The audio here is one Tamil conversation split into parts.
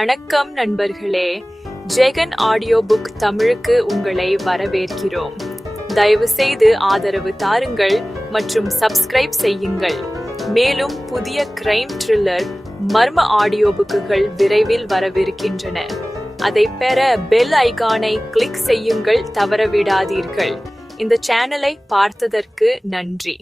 வணக்கம் நண்பர்களே, ஜெகன் ஆடியோ புக் தமிழுக்கு உங்களை வரவேற்கிறோம். தயவு செய்து ஆதரவு தாருங்கள் மற்றும் சப்ஸ்கிரைப் செய்யுங்கள். மேலும் புதிய கிரைம் த்ரில்லர் மர்ம ஆடியோ புக்குகள் விரைவில் வரவிருக்கின்றன. அதை பெற பெல் ஐகானை கிளிக் செய்யுங்கள், தவறவிடாதீர்கள். இந்த சேனலை பார்த்ததற்கு நன்றி.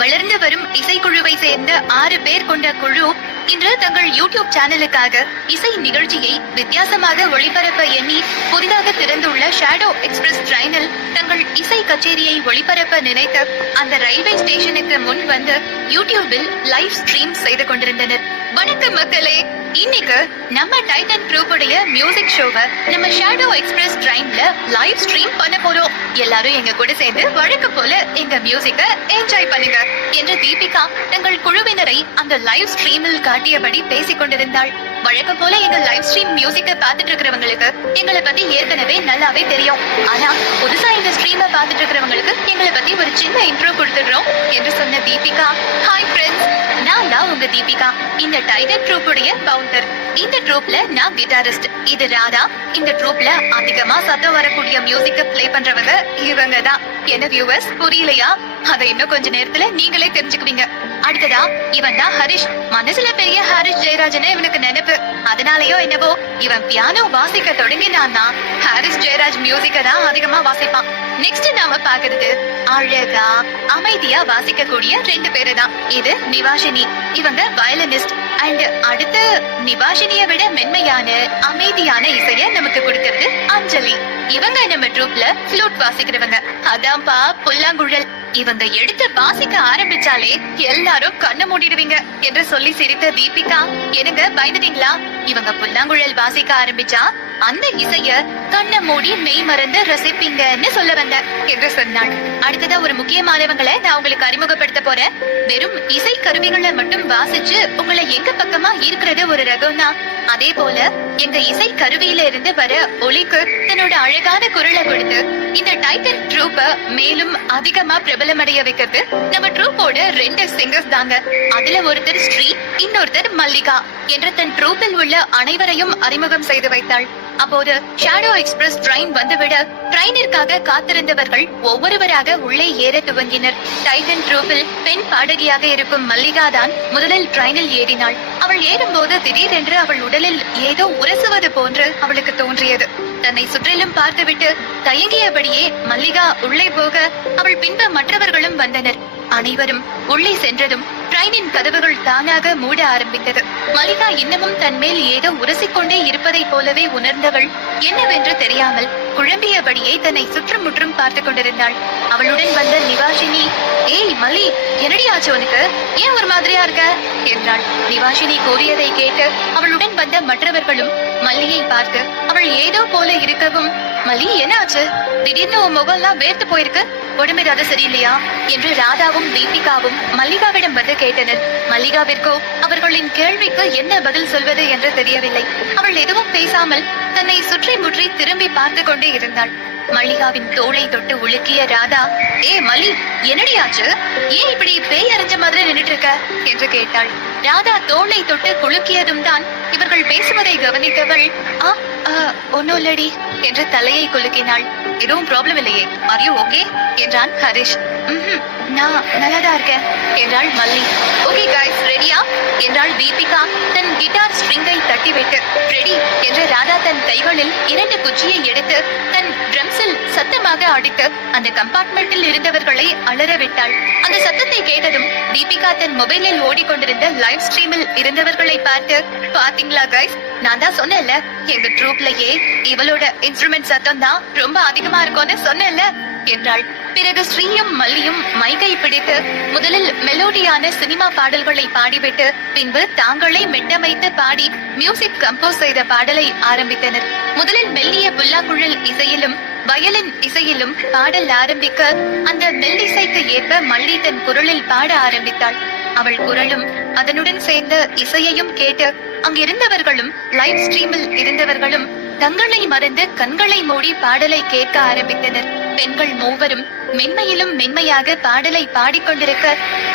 வளர்ந்து வரும் இசைக்குழுவை சேர்ந்த 6 பேர் கொண்ட குழு இன்று தங்கள் யூடியூப் சேனலுக்காக இசை நிகழ்ச்சியை வித்தியாசமாக ஒளிபரப்ப எண்ணி புதிதாக திறந்துள்ள ஷேடோ எக்ஸ்பிரஸ் ட்ரெயினில் தங்கள் இசை கச்சேரியை ஒளிபரப்ப நினைத்து அந்த ரயில்வே ஸ்டேஷனுக்கு முன் வந்து யூடியூபில் லைவ் ஸ்ட்ரீம் செய்து கொண்டிருந்தனர். வணக்கம் மக்களே, இன்னைக்கு நம்ம டைட்டன் குரூப்புடைய மியூசிக் ஷோவை நம்ம ஷேடோ எக்ஸ்பிரஸ் ட்ரெயின்ல லைவ் ஸ்ட்ரீம் பண்ண போறோம். எல்லாரும் எங்க கூட சேர்ந்து வழக்கம் போல எங்க மியூசிக்கை என்ஜாய் பண்ணுங்க என்று தீபிகா தங்கள் குழுவினரை அந்த லைவ் ஸ்ட்ரீமில் காட்டியபடி பேசிக் கொண்டிருந்தாள். வழக்கம் போல எங்க லைவ் ஸ்ட்ரீம் மியூசிக்கை பார்த்துட்டு இருக்கிறவங்களுக்கு எங்களை பத்தி ஏற்கனவே நல்லாவே தெரியும். ஆனா புதுசா இந்த ஸ்ட்ரீமை பார்த்துட்டு இருக்கிறவங்களுக்கு எங்களை பத்தி ஒரு சின்ன இன்ட்ரோ கொடுத்துடுறோம் என்று சொன்ன தீபிகா, ஹாய் ஃப்ரெண்ட்ஸ், நான் தான் உங்க தீபிகா, இந்த டைட்டன் ட்ரூப்புடைய பவுண்டர். இந்த ட்ரூப்ல நான் கிட்டாரிஸ்ட், இது ராதா. இந்த ட்ரூப்ல அதிகமா சத்தம் வரக்கூடிய மியூசிக்க பிளே பண்றவங்க இவங்க தான். என்ன வியூவர்ஸ், புரியலையா? அதை இன்னும் கொஞ்ச நேரத்துல நீங்களே தெரிஞ்சுக்குவீங்க. அடுத்ததா இவன் தான் ஹரிஷ். மனசுல பெரிய ஹரிஷ் ஜெயராஜன் இவனுக்கு நினைப்பு. அதனாலயோ என்னவோ இவன் பியானோ வாசிக்க தொடங்கினான்னா ஹரிஷ் ஜெயராஜ் மியூசிக்க தான் அதிகமா வாசிப்பான். நெக்ஸ்ட் நாம பாக்குறது அழகா அமைதியா வாசிக்க கூடிய 2 பேரு தான். இது நிவாஷினி, இவங்க வயலினிஸ்ட். அண்ட் அடுத்து நிவாஷினியை விட மென்மையான அமைதியான இசைய நமக்கு கொடுக்கிறது அஞ்சலி. இவங்க நம்ம ட்ரூப்ல ஃப்ளூட் வாசிக்கிறவங்க, அதான்ப்பா புல்லாங்குழல். இவங்க எடுத்து வாசிக்க ஆரம்பிச்சாலே எல்லாரும் கண்ணு மூடிடுவீங்க என்று சொல்லி சிரித்த தீபிகா, என்னங்க பயந்துட்டீங்களா? இவங்க புல்லாங்குழல் வாசிக்க ஆரம்பிச்சா அந்த இசைய கண்ணை மூடி மெய் மறந்து ரசிப்பீங்கன்னு சொல்ல வந்த என்று சொன்னாள். அடுத்ததா ஒரு முக்கியமானவங்களை நான் உங்களுக்கு அறிமுகப்படுத்த போறேன். வெறும் இசை கருவிகளை மட்டும் வாசிச்சு உங்களை எங்க பக்கமா இருக்கிறது ஒரு ரகம்னா, அதே போல எங்க இசை கருவியில இருந்து வர ஒலிக்கு தன்னோட அழகான குரலை கொடுத்து இந்த டைட்டன் ட்ரூப்ப மேலும் அதிகமா பிரபலமடைய வைக்கிறது நம்ம ட்ரூப்போட 2 சிங்கர்ஸ் தாங்க. அதுல ஒருத்தர் ஸ்ரீ, இன்னொருத்தர் மல்லிகா என்று தன் ட்ரூப்பில் உள்ள அனைவரையும் அறிமுகம் செய்து வைத்தாள். அப்போது ஷேடோ எக்ஸ்பிரஸ் ட்ரெயின் வந்துவிட ட்ரெயினிற்காக காத்திருந்தவர்கள் ஒவ்வொருவராக உள்ளே ஏற துவங்கினர். டைட்டன் ட்ரூப்பில் பெண் பாடகியாக இருக்கும் மல்லிகா தான் முதலில் ட்ரெயினில் ஏறினாள். அவள் ஏறும்போது திடீரென்று அவள் உடலில் ஏதோ உரசுவது போன்று அவளுக்கு தோன்றியது. தன்னை சுற்றிலும் பார்த்துவிட்டு தயங்கியபடியே மல்லிகா உள்ளே போக அவள் பின்பு மற்றவர்களும் வந்தனர். அனைவரும் உள்ளே சென்றதும் ட்ரெயினின் கதவுகள் தானாக மூட ஆரம்பித்தது. மல்லிகா இன்னமும் தன் மேல் ஏதோ உரசிக்கொண்டே இருப்பதை போலவே உணர்ந்தவள் என்னவென்று தெரியாமல் குழம்பியபடியே தன்னை சுற்றுமுற்றும் பார்த்து கொண்டிருந்தாள். அவளுடன் வந்த நிவாஷினி, ஏய் மல்லி, என்னடி ஆச்சு உனக்கு? ஏன் ஒரு மாதிரியா இருக்க என்றாள். நிவாஷினி கூறியதை கேட்டு அவளுடன் வந்த மற்றவர்களும் மல்லியை பார்த்து அவள் ஏதோ போல இருக்கவும், மல்லி என்ன ஆச்சு? திடீர்னு உன் முகம்லாம் வேர்த்து போயிருக்கு, உடம்பு ஏதாவது சரியில்லையா என்று ராதாவும் தீபிகாவும் மல்லிகாவிடம் வந்து கேட்டனர். மல்லிகாவிற்கோ அவர்களின் கேள்விக்கு என்ன பதில் சொல்வது என்று தெரியவில்லை. அவள் எதுவும் பேசாமல் தன்னை சுற்றி முற்றி திரும்பி பார்த்து கொண்டே இருந்தாள். மல்லிகாவின் தோளை தொட்டு உலுக்கிய ராதா, ஏ மல்லி, என்னடி ஆச்சு? ஏன் இப்படி பேய் அறிஞ்ச மாதிரி நின்னுட்டு இருக்க என்று கேட்டாள். ராதா தோளை தொட்டு குலுக்கியதும் தான் இவர்கள் பேசுவதை கவனித்தவள், ஒன்னும் இல்லடி என்று தலையை குலுக்கினாள். எதுவும் ப்ராப்ளம் இல்லையே, ஆர் யூ ஓகே என்றான் ஹரிஷ். நான் நல்லாதான் இருக்கேன் என்றாள் மல்லி. ஓகே கைஸ், ரெடியா என்றாள் தீபிகா தன் கிட்டார் ஸ்ட்ரிங்கை தட்டிவிட்டு. ரெடி என்று ராதா தன் கைகளில் 2 குச்சியை எடுத்து தன் ட்ரம்ஸில் சத்தமாக அடித்து அந்த கம்பார்ட்மெண்டில் இருந்தவர்களை அலற விட்டாள். அந்த சத்தத்தை கேட்டதும் தீபிகா தன் மொபைலில் ஓடிக்கொண்டிருந்த லைவ் ஸ்ட்ரீமில் இருந்தவர்களை பார்த்து, பாத்தீங்களா கைஸ், நான் தான் சொன்னேன்ல எங்க ட்ரூப்லயே இவளோட இன்ஸ்ட்ருமெண்ட் சத்தம் தான் ரொம்ப அதிகமா இருக்கும்னு சொன்னேன்ல என்றாள். பிறகு ஸ்ரீயும் மல்லியும் மைக்கை பிடித்து முதலில் மெலோடியான சினிமா பாடல்களை பாடிவிட்டு பின்பு தாங்களே மெட்டமைத்து பாடி மியூசிக் கம்போஸ் செய்த பாடலை ஆரம்பித்தனர். முதலில் மெல்லிய புல்லாங்குழல் இசையிலும் வயலின் இசையிலும் பாடல் ஆரம்பிக்க அந்த மெல்லிசைக்கு ஏற்ப மல்லி தன் குரலில் பாட ஆரம்பித்தாள். அவள் குரலும் அதனுடன் சேர்ந்த இசையையும் கேட்டு அங்கிருந்தவர்களும் லைவ் ஸ்ட்ரீமில் இருந்தவர்களும் தங்களை மறந்து கண்களை மூடி பாடலை கேட்க ஆரம்பித்தனர். பெண்கள் மூவரும் மென்மையிலும் மென்மையாக பாடலை பாடிக்கொண்டிருக்க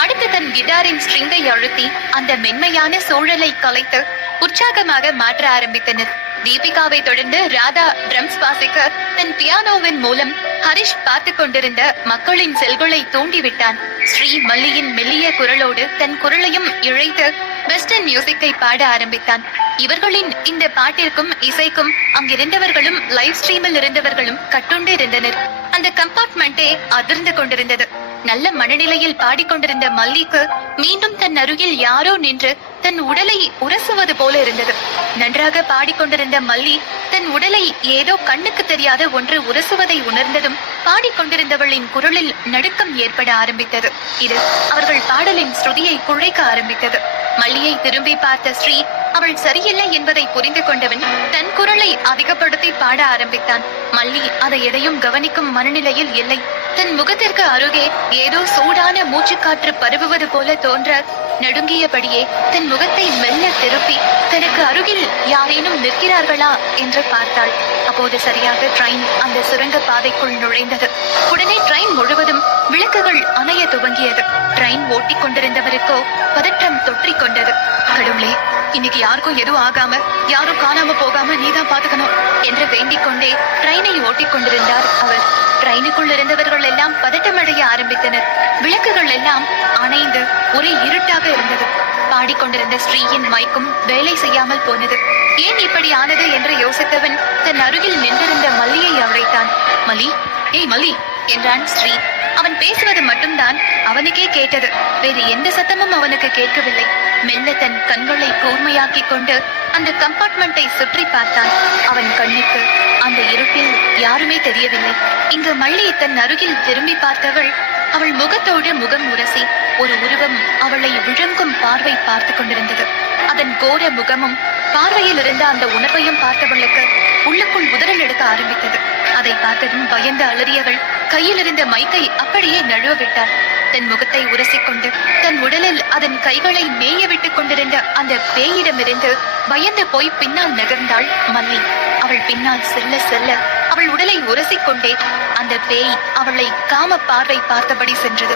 அடுத்து தன் கிட்டாரின் ஸ்ட்ரிங்கை அழுத்தி அந்த மென்மையான சூழலை கலைத்து உற்சாகமாக மாற்ற ஆரம்பித்தனர். தீபிகாவை தொடர்ந்து ராதா ட்ரம்ஸ் வாசிக்க தன் பியானோவின் மூலம் ஹரிஷ் பார்த்து கொண்டிருந்த மக்களின் செல்களை தூண்டிவிட்டான். ஸ்ரீ மல்லியின் மெல்லிய குரலோடு தன் குரலையும் இழைத்து வெஸ்டர்ன் மியூசிக்கை பாட ஆரம்பித்தான். இவர்களின் இந்த பாட்டிற்கும் இசைக்கும் அங்கிருந்தவர்களும் லைவ் ஸ்ட்ரீமில் இருந்தவர்களும் கட்டுண்டு இருந்தனர். அந்த கம்பார்ட்மெண்டே அதிர்ந்து கொண்டிருந்தது. நல்ல மனநிலையில் பாடிக்கொண்டிருந்த மல்லிக்கு மீண்டும் தன் அருகில் யாரோ நின்று தன் உடலை உரசுவது போல இருந்தது. நன்றாக பாடிக்கொண்டிருந்த மல்லி தன் உடலை ஏதோ கண்ணுக்கு தெரியாத ஒன்று உரசுவதை உணர்ந்ததும் பாடிக்கொண்டிருந்தவளின் குரலில் நடுக்கம் ஏற்பட ஆரம்பித்தது. இது அவர்கள் பாடலின் ஸ்ருதியை குழைக்க ஆரம்பித்தது. மல்லியை திரும்பி பார்த்த ஸ்ரீ அவள் சரியில்லை என்பதை புரிந்து கொண்டவன் தன் குரலை அதிகப்படுத்தி பாட ஆரம்பித்தான். மல்லி அதை எதையும் கவனிக்கும் மனநிலையில் இல்லை. தன் முகத்திற்கு அருகே ஏதோ சூடான மூச்சுக்காற்று பரவுவது போல தோன்ற நடுங்கியபடியே தன் முகத்தை மெல்ல திருப்பி தனக்கு அருகில் யாரேனும் நிற்கிறார்களா என்று பார்த்தாள். அப்போது சரியாக ட்ரெயின் அந்த சுரங்க பாதைக்குள் நுழைந்தது. உடனே ட்ரெயின் முழுவதும் விளக்குகள் அணைய துவங்கியது. ட்ரெயின் ஓட்டிக் கொண்டிருந்தவருக்கோ பதற்றம் தொற்றிக் கொண்டது. கடவுளே, இன்னைக்கு யாருக்கும் எதுவும் ஆகாம யாரும் காணாம போகாம நீதான் பாத்துக்கணும் என்று வேண்டிக் கொண்டே ட்ரெயினை ஓட்டிக் கொண்டிருந்தார் அவர். ட்ரெயினுக்குள் இருந்தவர்கள் எல்லாம் பதட்டமடைய ஆரம்பித்தனர். விளக்குகள் எல்லாம் அணைந்து ஒரே இருட்டாக இருந்தது. பாடிக்கொண்டிருந்த ஸ்ரீயின் மைக்கும் வேலை செய்யாமல் போனது. ஏன் இப்படி ஆனது என்று யோசித்தவன் தன் அருகில் நின்றிருந்த மல்லியை அழைத்தான். மல்லி, ஏய் மல்லி என்றான் ஸ்ரீ. அவன் பேசுவது மட்டும்தான் அவனுக்கே கேட்டது. வேறு எந்த சத்தமும் அவனுக்கு கேட்கவில்லை. மெல்ல தன் கண்களை கூர்மையாக்கி கொண்டு அந்த கம்பார்ட்மெண்டை சுற்றி பார்த்தான். அவன் கண்ணுக்கு அந்த இருட்டில் யாருமே தெரியவில்லை. இங்கு மல்லி தன் அருகில் திரும்பி பார்த்தவள் அவள் முகத்தோடு முகம் உரசி ஒரு உருவம் அவளை விழுங்கும் பார்வை பார்த்து கொண்டிருந்தது. அதன் கோர முகமும் பார்வையில் இருந்த அந்த உணர்வையும் பார்த்தவளுக்கு உள்ளுக்குள் உதறல் எடுக்க ஆரம்பித்தது. அதை பார்த்ததும் பயந்து அலறியவள் கையில் இருந்த மைக்கை அப்படியே நழுவ விட்டாள். தன் முகத்தை உரசிக்கொண்டு தன் உடலில் அதன் கைகளை மேய விட்டுக் கொண்டிருந்த அந்த பேயிடமிருந்து பயந்து போய் பின்னால் நகர்ந்தாள் மல்லி. அவள் பின்னால் செல்ல செல்ல அவள் உடலை உரசிக்கொண்டே அந்த பேய் அவளை காம பார்வை பார்த்தபடி சென்றது.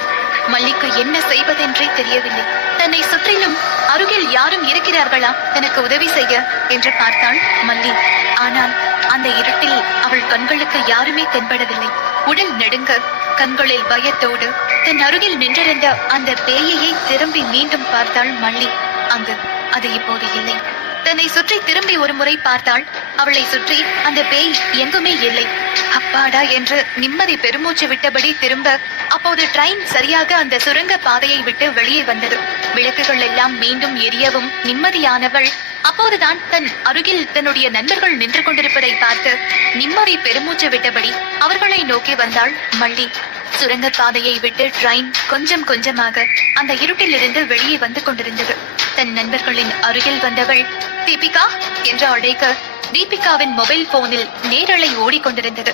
மல்லிக்கு என்ன செய்வதென்றே தெரியவில்லை. தன்னை சுற்றிலும் அருகில் யாரும் இருக்கிறார்களா தனக்கு உதவி செய்ய என்று பார்த்தாள் மல்லி. ஆனால் அந்த இருட்டில் அவள் கண்களுக்கு யாருமே தென்படவில்லை. உடல் நடுங்க கண்களில் பயத்தோடு தன் அருகில் நின்றிருந்த அந்த பேயையை திரும்பி மீண்டும் பார்த்தாள் மல்லி. அங்கு அது இப்போது இல்லை. தன்னை சுற்றி திரும்பி ஒரு முறை பார்த்தாள். அவளை சுற்றி அந்த பேய் எங்குமே இல்லை. அப்பாடா என்று நிம்மதி பெருமூச்சு விட்டபடி திரும்ப அப்போது ட்ரெயின் சரியாக அந்த சுரங்க பாதையை விட்டு வெளியே வந்தது. விளக்குகள் எல்லாம் மீண்டும் எரியவும் நிம்மதியானவள் அப்போதுதான் தன் அருகில் தன்னுடைய நண்பர்கள் நின்று கொண்டிருப்பதை பார்த்து நிம்மதி பெருமூச்சு விட்டபடி அவர்களை நோக்கி வந்தாள் மல்லி. சுரங்க பாதையை விட்டு ட்ரெயின் கொஞ்சம் கொஞ்சமாக அந்த இருட்டில் இருந்து வெளியே வந்து கொண்டிருந்தது. தன் நண்பர்களின் அருகில் வந்தவள் தீபிகா என்று அழைக்க தீபிகாவின் மொபைல் போனில் நேரலை ஓடிக்கொண்டிருந்தது.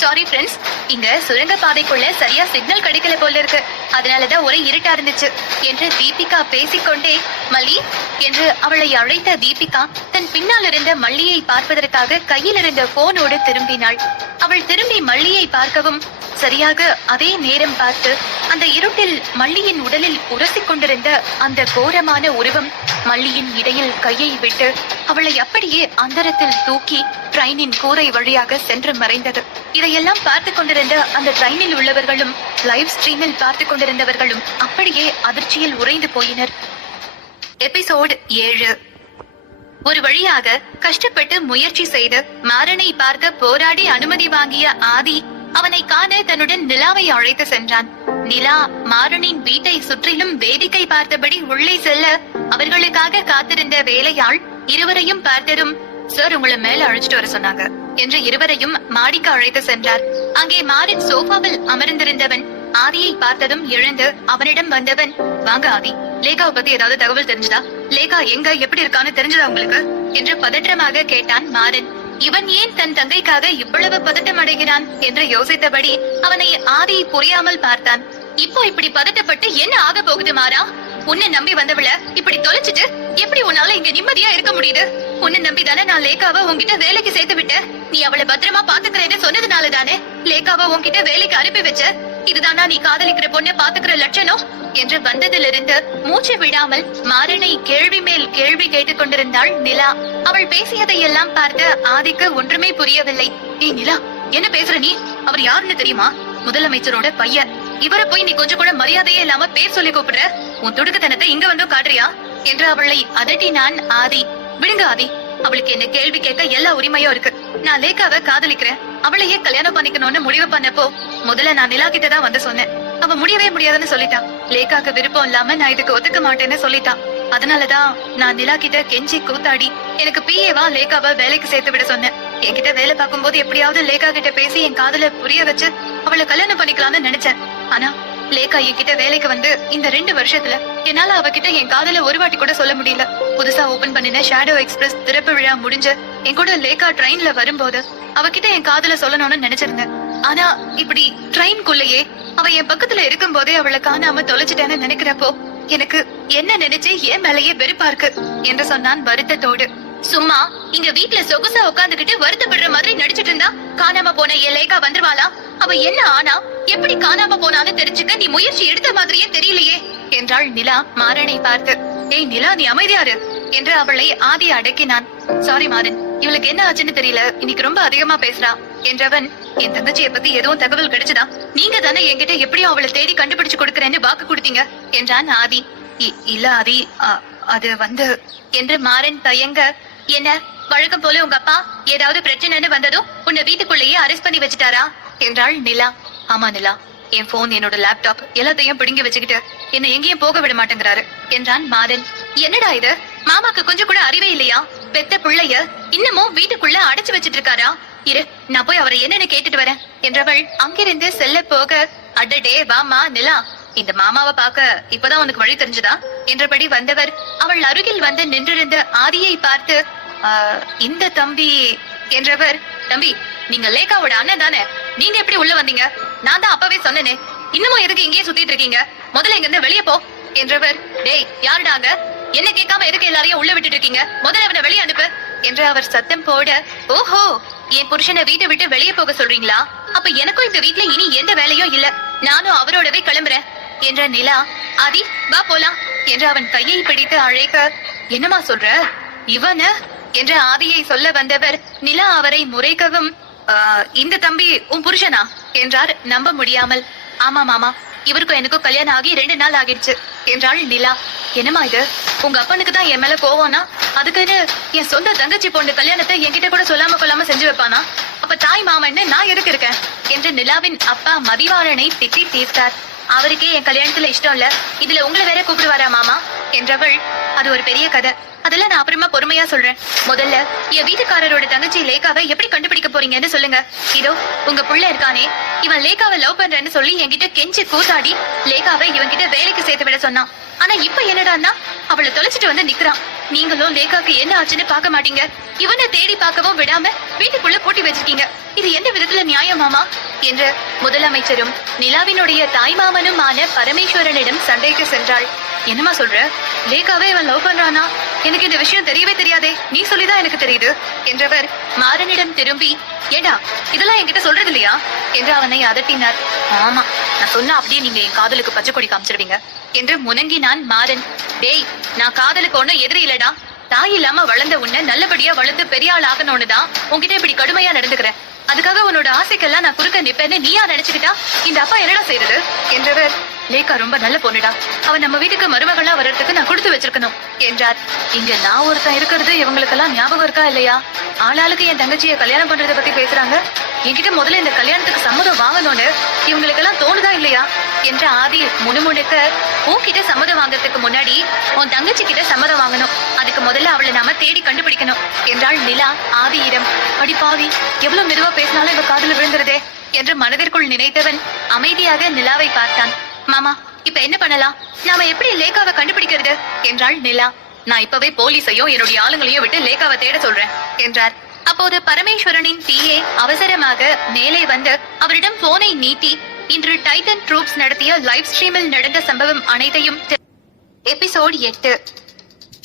சாரி ஃப்ரெண்ட்ஸ், இங்க சுரங்க பாதைக்குள்ள சரியா சிக்னல் கிடைக்கல போல இருக்கு, அதனாலதான் ஒரே இருட்டா இருந்துச்சு என்று தீபிகா பேசிக்கொண்டே மல்லி என்று அவளை அழைத்த தீபிகா தன் பின்னால் இருந்த மல்லியை பார்ப்பதற்காக கையில் இருந்த போனோடு திரும்பினாள். அவள் திரும்பி மல்லியை பார்க்கவும் சரியாக அதே நேரம் பார்த்து அந்த இருட்டில் மல்லியின் உடலில் உரசிக் கொண்டிருந்த அந்த கோரமான உருவம் மல்லியின் இடையில் கையை விட்டு அவளை அப்படியே அந்தரத்தில் தூக்கி ட்ரெயினின் கூரை வழியாக சென்று மறைந்தது. இதையெல்லாம் பார்த்து கொண்டிருந்த அந்த ட்ரெயினில் உள்ளவர்களும் லைவ் ஸ்ட்ரீமில் பார்த்து கொண்டிருந்தவர்களும் அப்படியே அதிர்ச்சியில் உறைந்து போயினர். எபிசோட் 7. ஒரு வழியாக கஷ்டப்பட்டு முயற்சி செய்து மாறனை பார்க்க போராடி அனுமதி வாங்கிய ஆதி அவனை காண தன்னுடன் நிலாவை அழைத்து சென்றான். நிலா மாறனின் வீட்டை சுற்றிலும் வேடிக்கை பார்த்தபடி உள்ளே செல்ல அவர்களுக்காக காத்திருந்த வேலையாள் இருவரையும் பார்த்ததும் சார் உங்களை மேல அழைச்சிட்டு வர சொன்னாங்க என்று இருவரையும் மாடிக்கு அழைத்து சென்றார். அங்கே மாறன் சோஃபாவில் அமர்ந்திருந்தவன் ஆதியை பார்த்ததும் எழுந்து அவனிடம் வந்தவன், வாங்க ஆதி, லேகாவை பத்தி ஏதாவது தகவல் தெரிஞ்சதா? லேகா எங்க எப்படி இருக்கான்னு தெரிஞ்சதா உங்களுக்கு என்று பதற்றமாக கேட்டான் மாறன். இவன் ஏன் தன் தங்கைக்காக இவ்வளவு பதட்டம் அடைகிறான் என்று யோசித்தபடி அவனை ஆதி புரியாமல் பார்த்தான். இப்போ இப்படி பதட்டப்பட்டு என்ன ஆக போகுது மாறா? உன்னை நம்பி வந்தவள இப்படி தொலைச்சிட்டு எப்படி உன்னால இங்க நிம்மதியா இருக்க முடியுது? உன்னை நம்பிதானே நான் லேகாவை உன்கிட்ட வேலைக்கு சேர்த்து விட்ட. நீ அவளை பத்திரமா பாத்துக்கிறேன்னு சொன்னதுனால தானே லேகாவை உன்கிட்ட வேலைக்கு அனுப்பி வச்ச. இதுதானா நீ காதலிக்கிற பொண்ணு பாத்துக்கிற லட்சணம் என்று வந்ததிலிருந்து மூச்சு விடாமல் மாறனை கேள்வி மேல் கேள்வி கேட்டுக் கொண்டிருந்தாள் நிலா. அவள் பேசியதை எல்லாம் பார்த்து ஆதிக்கு ஒன்றுமே புரியவில்லை. ஏய் நிலா, என்ன பேசுற நீ? அவர் யாருன்னு தெரியுமா? முதலமைச்சரோட பையன். இவரை போய் நீ கொஞ்சம் கூட மரியாதையே இல்லாம பேர் சொல்லி கூப்பிடுற? உன் துடுக்குத்தனத்தை இங்க வந்து காட்டுறியா என்று அவளை அதட்டினான் ஆதி. விடுங்க ஆதி, அவளுக்கு என்ன கேள்வி கேட்க எல்லா உரிமையும் இருக்கு. நான் லேக்காவை காதலிக்கிறேன், அவளையே கல்யாணம் பண்ணிக்கணும்னு முடிவு பண்ணப்போ முதல்ல நான் நிலா கிட்டதான் வந்து சொன்னேன். அவ முடியவே முடியாதுன்னு சொல்லிட்டா. லேக்காக்கு விருப்பம் இல்லாம நான் இதுக்கு ஒத்துக்க மாட்டேன்னு சொல்லிட்டா. அதனாலதான் நான் நிலா கிட்ட கெஞ்சி கூத்தாடி எனக்கு பிஏவா லேக்காவை வேலைக்கு சேர்த்து விட சொன்னேன். என்கிட்ட வேலை பார்க்கும் போது எப்படியாவது லேக்கா கிட்ட பேசி என் காதல புரிய வச்சு அவளை கல்யாணம் பண்ணிக்கலாம்னு நினைச்சேன். ஆனா லேக்கா என்கிட்ட வேலைக்கு வந்து இந்த 2 வருஷத்துல என்னால அவகிட்ட என் காதல ஒரு வாட்டி கூட சொல்ல முடியல. புதுசா ஓபன் பண்ணின ஷேடோ எக்ஸ்பிரஸ் திறப்பு விழா முடிஞ்சு என் கூட லேக்கா ட்ரெயின்ல வரும்போது அவகிட்ட என் காதல சொல்லணும்னு நினைச்சிருந்தேன். ஆனா இப்படி ட்ரெயின்குள்ளேயே அவ என் பக்கத்துல இருக்கும் போதே அவளை காணாம தொலைச்சிட்டேன்னு நினைக்கிறப்போ எனக்கு என்ன நினைச்சு என் மேலேயே வெறுப்பா இருக்கு என்று சொன்னான் வருத்தத்தோடு. சும்மா இங்க வீட்டுல சொகுசா உட்காந்துகிட்டு வருத்தப்படுற மாதிரி நடிச்சிட்டு இருந்தா காணாம போன என் லேக்கா வந்துருவாளா? அவ என்ன ஆனா எப்படி காணாம போனான்னு தெரிஞ்சுக்க நீ முயற்சி எடுத்த மாதிரியே தெரியலையே என்றாள் நிலா மாறனை பார்த்து. ஏய் நிலா, நீ அமைதியாரு என்று அவளை ஆதி அடக்கினான். சாரி மாறன், இவளுக்கு என்ன ஆச்சுன்னு தெரியல, இன்னைக்கு ரொம்ப அதிகமா பேசுறா என்றவன். என் தங்கச்சியை பத்தி எதுவும் தகவல் கிடைச்சதா? நீங்க தானே என்கிட்ட எப்படியும் அவளை தேடி கண்டுபிடிச்சு கொடுக்கறேன்னு வாக்கு கொடுத்தீங்க என்றான் ஆதி. இல்ல ஆதி, அது வந்து என்று மாறன் தயங்க. என்ன வழக்கம் போல உங்க அப்பா ஏதாவது பிரச்சனைன்னு வந்ததும் உன்னை வீட்டுக்குள்ளேயே அரெஸ்ட் பண்ணி வச்சுட்டாரா என்றாள் நிலா. ஆமா நிலா, என் போன், என்னோட லேப்டாப் எல்லாத்தையும் பிடுங்கி வச்சுக்கிட்டு என்ன எங்கேயும் போக விட மாட்டேங்கிறாரு என்றான் மாறன். என்னடா இது, மாமாக்கு கொஞ்சம் கூட அறிவே இல்லையா? பெத்த பிள்ளைய இன்னமும் வீட்டுக்குள்ள அடைச்சு வச்சிட்டு இருக்காரா? இரு, நான் போய் அவரை என்னன்னு கேட்டுட்டு வரேன் என்றவள் அங்கிருந்து செல்ல போக, அடடே வாமா நிலா, இந்த மாமாவை பாக்க இப்பதான் உனக்கு வழி தெரிஞ்சதா என்றபடி வந்தவர் அவள் அருகில் வந்து நின்றிருந்த ஆதியை பார்த்து, இந்த தம்பி என்றவர். தம்பி, நீங்க லேக்காவோட அண்ணன் தானே, நீங்க எப்படி உள்ள வந்தீங்க? நான் தான் அப்பவே சொன்னேனே, இன்னமும் எதுக்கு இங்கேயே சுத்திட்டு இருக்கீங்க? முதல்ல இங்க இருந்து வெளியே போ என்றவர். டேய் யாருடாங்க, என்ன கேட்காம எதுக்கு எல்லாரையும் உள்ள விட்டுட்டு இருக்கீங்க? முதல்ல அவனை வெளியே அனுப்பு என்று அவர் சத்தம் போட, ஓஹோ, என் புருஷனை வீட்டை விட்டு வெளியே போக சொல்றீங்களா? அப்ப எனக்கும் இந்த வீட்டுல இனி எந்த வேலையும் இல்ல, நானும் அவரோடவே கிளம்புறேன் என்ற நிலா. ஆதி வா போலாம் என்று அவன் கையை பிடித்து அழைக்க, என்னமா சொல்ற இவன என்ற ஆதியை சொல்ல வந்தவர் நிலா அவரை முறைக்கவும், இந்த தம்பி உன் புருஷனா என்றார் நம்ப முடியாமல். ஆமா மாமா, இவருக்கும் எனக்கும் கல்யாணம் ஆகி 2 நாள் ஆகிடுச்சு என்றாள் நிலா. என்னமா இது, உங்க அப்பனுக்கு தான் என் மேல கோவம்னா அதுக்குன்னு என் சொந்த தங்கச்சி பொண்ணு கல்யாணத்தை என்கிட்ட கூட சொல்லாம கொள்ளாம செஞ்சு வைப்பானா? அப்ப தாய் மாமன்னு நான் எதுக்கு இருக்கேன் என்று நிலாவின் அப்பா மதிவாரனை திட்டி தீர்த்தார். அவருக்கே என் கல்யாணத்துல இஷ்டம் இல்ல, இதுல உங்களை வேற கூப்பிடுவாரா மாமா என்றவள். அது ஒரு பெரிய கதை, அதெல்லாம் நான் அப்புறமா பொறுமையா சொல்றேன். முதல்ல என் வீட்டுக்காரரோட தங்கச்சி லேக்காவை எப்படி கண்டுபிடிக்க போறீங்கன்னு சொல்லுங்க. இதோ உங்க புள்ள இருக்கானே, இவன் லேக்காவை லவ் பண்றேன்னு சொல்லி என்கிட்ட கெஞ்சி கூத்தாடி லேக்காவை இவன் கிட்ட வேலைக்கு சேர்த்து விட சொன்னான். ஆனா இப்ப என்னடான்னா அவளை தொலைச்சிட்டு வந்து நிக்கிறான். நீங்களும் லேக்காக்கு என்ன ஆச்சுன்னு பாக்க மாட்டீங்க, இவனை தேடி பார்க்கவும் விடாம வீட்டுக்குள்ள பூட்டி வச்சிருக்கீங்க. இது எந்த விதத்துல நியாயம் மாமா என்று முதலமைச்சரும் நிலாவினுடைய தாய்மாமனும் ஆன பரமேஸ்வரனிடம் சண்டைக்கு சென்றாள். என்னமா சொல்ற, லேக்காவே இவன் லவ் பண்றானா? எனக்கு இந்த விஷயம் தெரியவே தெரியாதே, நீ சொல்லிதான் எனக்கு தெரியுது என்றவர் மாறனிடம் திரும்பி, ஏடா இதெல்லாம் என்கிட்ட சொல்றது இல்லையா என்று அவனை அதட்டினார். ஆமா, நான் சொன்னா அப்படியே நீங்க என் காதலுக்கு பச்சை கொடி காமிச்சிருவீங்க என்று முனங்கினான் மாறன். டேய், நான் காதலுக்கு ஒன்னும் எதிரி இல்லடா, தாய் இல்லாம வளர்ந்த உன்னை நல்லபடியா வளர்ந்து பெரிய ஆள் ஆகணும்னுதான் உன்கிட்ட இப்படி கடுமையா நடந்துக்கிறேன். அதுக்காக உன்னோட ஆசைக்கெல்லாம் நான் குறுக்க நிப்பேன்னு நீயா நினைச்சுக்கிட்டா இந்த அப்பா என்னடா செய்யறது என்றவர். லேக்கா ரொம்ப நல்ல பொண்ணுடா, அவன் நம்ம வீட்டுக்கு மருமகளா வர்றதுக்கு நான் கொடுத்து வச்சிருக்கணும் என்றார். இங்க நான் ஒருத்தன் இருக்கிறது இவங்களுக்கெல்லாம் ஞாபகம் இருக்கா இல்லையா? ஆளாளுக்கு என் தங்கச்சியை கல்யாணம் பண்றதை பத்தி பேசுறாங்க. என்கிட்ட முதல்ல இந்த கல்யாணத்துக்கு சம்மதம் வாங்கணும்னு இவங்களுக்கெல்லாம் தோணுதா இல்லையா என்ற ஆதி முணுமுணுக்க, உன்கிட்ட சம்மதம் வாங்கறதுக்கு முன்னாடி உன் தங்கச்சி கிட்ட சம்மதம் வாங்கணும், அதுக்கு முதல்ல அவளை நாம தேடி கண்டுபிடிக்கணும் என்றாள் நிலா ஆதியிடம். அடி பாவி, எவ்வளவு மெதுவா பேசினாலும் இவ காதுல விழுந்துருதே என்று மனதிற்குள் நினைத்தவன் அமைதியாக நிலாவை பார்த்தான். மாமா, இப்ப என்ன பண்ணலாம்? நாம எப்படி லேக்காவை கண்டுபிடிக்கிறது என்றாள் நிலா. நான் இப்பவே போலீஸையும் என்னுடைய ஆளுங்களையும் விட்டு லேக்காவை தேட சொல்றேன் என்றார். அப்போது பரமேஸ்வரனின் பிஏ அவசரமாக மேலே வந்து அவரிடம் போனை நீட்டி இன்று டைட்டன் ட்ரூப்ஸ் நடத்திய லைவ் ஸ்ட்ரீமில் நடந்த சம்பவம் அனைத்தையும். எபிசோட் 8.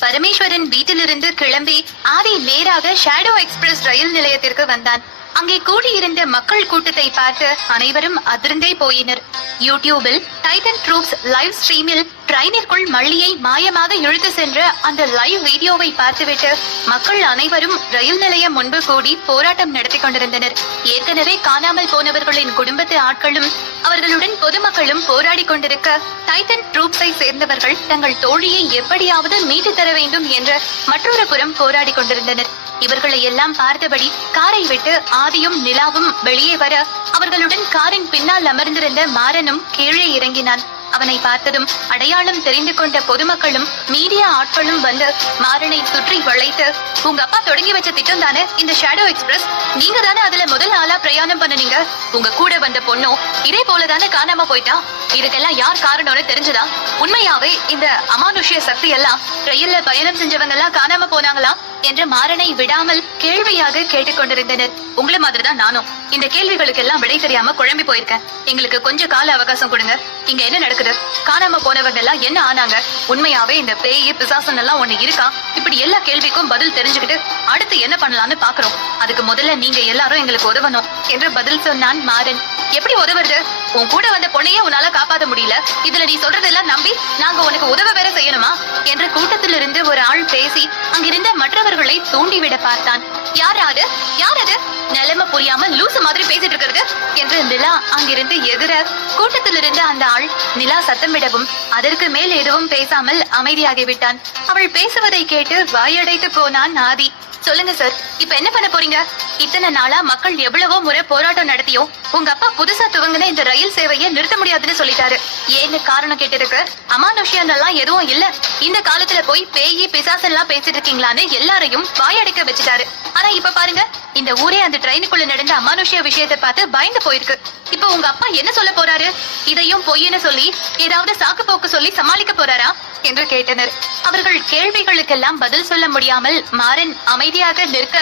பரமேஸ்வரன் வீட்டிலிருந்து கிளம்பி ஆதி நேராக ஷேடோ எக்ஸ்பிரஸ் ரயில் நிலையத்திற்கு வந்தான். அங்கே கூடியிருந்த மக்கள் கூட்டத்தை பார்த்து அனைவரும் அதிர்ந்தே போயினர். யூடியூபில் டைட்டன் ட்ரூப்ஸ் லைவ் ஸ்ட்ரீமில் ட்ரெயினிற்குள் மல்லியை மாயமாக இழுத்து சென்ற அந்த லைவ் வீடியோவை பார்த்துவிட்டு மக்கள் அனைவரும் ரயில் நிலையம் முன்பு கூடி போராட்டம் நடத்தி கொண்டிருந்தனர். ஏற்கனவே காணாமல் போனவர்களின் குடும்பத்து ஆட்களும் அவர்களுடன் பொதுமக்களும் போராடி கொண்டிருக்க, டைட்டன் ட்ரூப்ஸை சேர்ந்தவர்கள் தங்கள் தோழியை எப்படியாவது மீட்டு தர வேண்டும் என்று மற்றொரு புறம் போராடி கொண்டிருந்தனர். இவர்களை எல்லாம் பார்த்தபடி காரை விட்டு ஆதியும் நிலாவும் வெளியே வர, அவர்களுடன் காரின் பின்னால் அமர்ந்திருந்த மாறனும் கீழே இறங்கினான். அவனை பார்த்ததும் அடையாளம் தெரிந்து கொண்ட பொதுமக்களும் மீடியா ஆட்களும் வந்து மாறனை சுற்றி வளைத்து, உங்க அப்பா தொடங்கி வச்ச திட்டம் தானே இந்த ஷேடோ எக்ஸ்பிரஸ், நீங்க தானே அதுல முதல் ஆளா பிரயாணம் பண்ணுனீங்க, உங்க கூட வந்த பொண்ணும் இதே போலதானே காணாம போயிட்டா, இதுக்கெல்லாம் யார் காரணம்னு தெரிஞ்சுதா? உண்மையாவே இந்த அமானுஷ்ய சக்தி எல்லாம் ரயில்ல பயணம் செஞ்சவங்க எல்லாம் காணாம போனாங்களா என்று மாறனை விடாமல் கேள்வியாக கேட்டுக்கொண்டிருந்தனர். உங்களை மாதிரிதான் நானும் இந்த கேள்விகளுக்கு எல்லாம் விடை தெரியாம குழம்பி போயிருக்கேன். எங்களுக்கு கொஞ்சம் கால அவகாசம் கொடுங்க. இங்க என்ன நடக்குது? காணாம போனவங்க எல்லாம் என்ன ஆனாங்க? உண்மையாவே இந்த பேய் பிசாசன் எல்லாம் ஒண்ணு இருக்கா? இப்படி எல்லா கேள்விக்கும் பதில் தெரிஞ்சுக்கிட்டு அடுத்து என்ன பண்ணலாம்னு பாக்குறோம். அதுக்கு முதல்ல நீங்க எல்லாரும் எங்களுக்கு உதவணும் என்று பதில் சொன்னான் மாறன். எப்படி உதவுறது? உன் கூட வந்த பொண்ணையே உன்னால காப்பாற்ற முடியல, இதுல நீ சொல்றதெல்லாம் நம்பி நாங்க உனக்கு உதவ வேற செய்யணுமா என்று கூட்டத்திலிருந்து ஒரு ஆள் பேசி அங்கிருந்த மற்றவர்களை தூண்டிவிட பார்த்தான். யாராது யாரது நிலைமை புரியாம லூசு மாதிரி பேசிட்டு இருக்கிறது என்று நிலா அங்கிருந்து எகிற, கூட்டத்திலிருந்து அந்த ஆள் நிலா சத்தமிடவும் அதற்கு மேல் எதுவும் பேசாமல் அமைதியாகிவிட்டான். அவள் பேசுவதை கேட்டு வாயடைத்து போனான் ஆதி. சொல்லுங்க சார், இப்ப என்ன பண்ண போறீங்க? இத்தனை நாளா மக்கள் எவ்வளவோ முறை போராட்டம் நடத்தியும் உங்க அப்பா புதுசா துவங்கின இந்த ரயில் சேவையை நிறுத்த முடியாதுன்னு சொல்லிட்டாரு. ஏன்னு காரணம் கேட்டதுக்கு அமானுஷ்யன்னெல்லாம் எதுவும் இல்ல, இந்த காலத்துல போய் பேயி பிசாசெல்லாம் பேசிட்டு இருக்கீங்களான்னு எல்லாரையும் வாயடைக்க வச்சுட்டாரு. ஆனா இப்ப பாருங்க, இந்த ஊரே அந்த ட்ரெயினுக்குள்ள நடந்த அமானுஷ்ய விஷயத்தை பார்த்து பயந்து போயிருக்கு. இப்ப உங்க அப்பா என்ன சொல்ல போறாரு? இதையும் பொய்ன்னு சொல்லி ஏதாவது சாக்கு போக்கு சொல்லி சமாளிக்க போறாரா என்று கேட்டனர். அவர்கள் கேள்விகளுக்கெல்லாம் பதில் சொல்ல முடியாமல் மாறன் அமைதியாக நிற்க,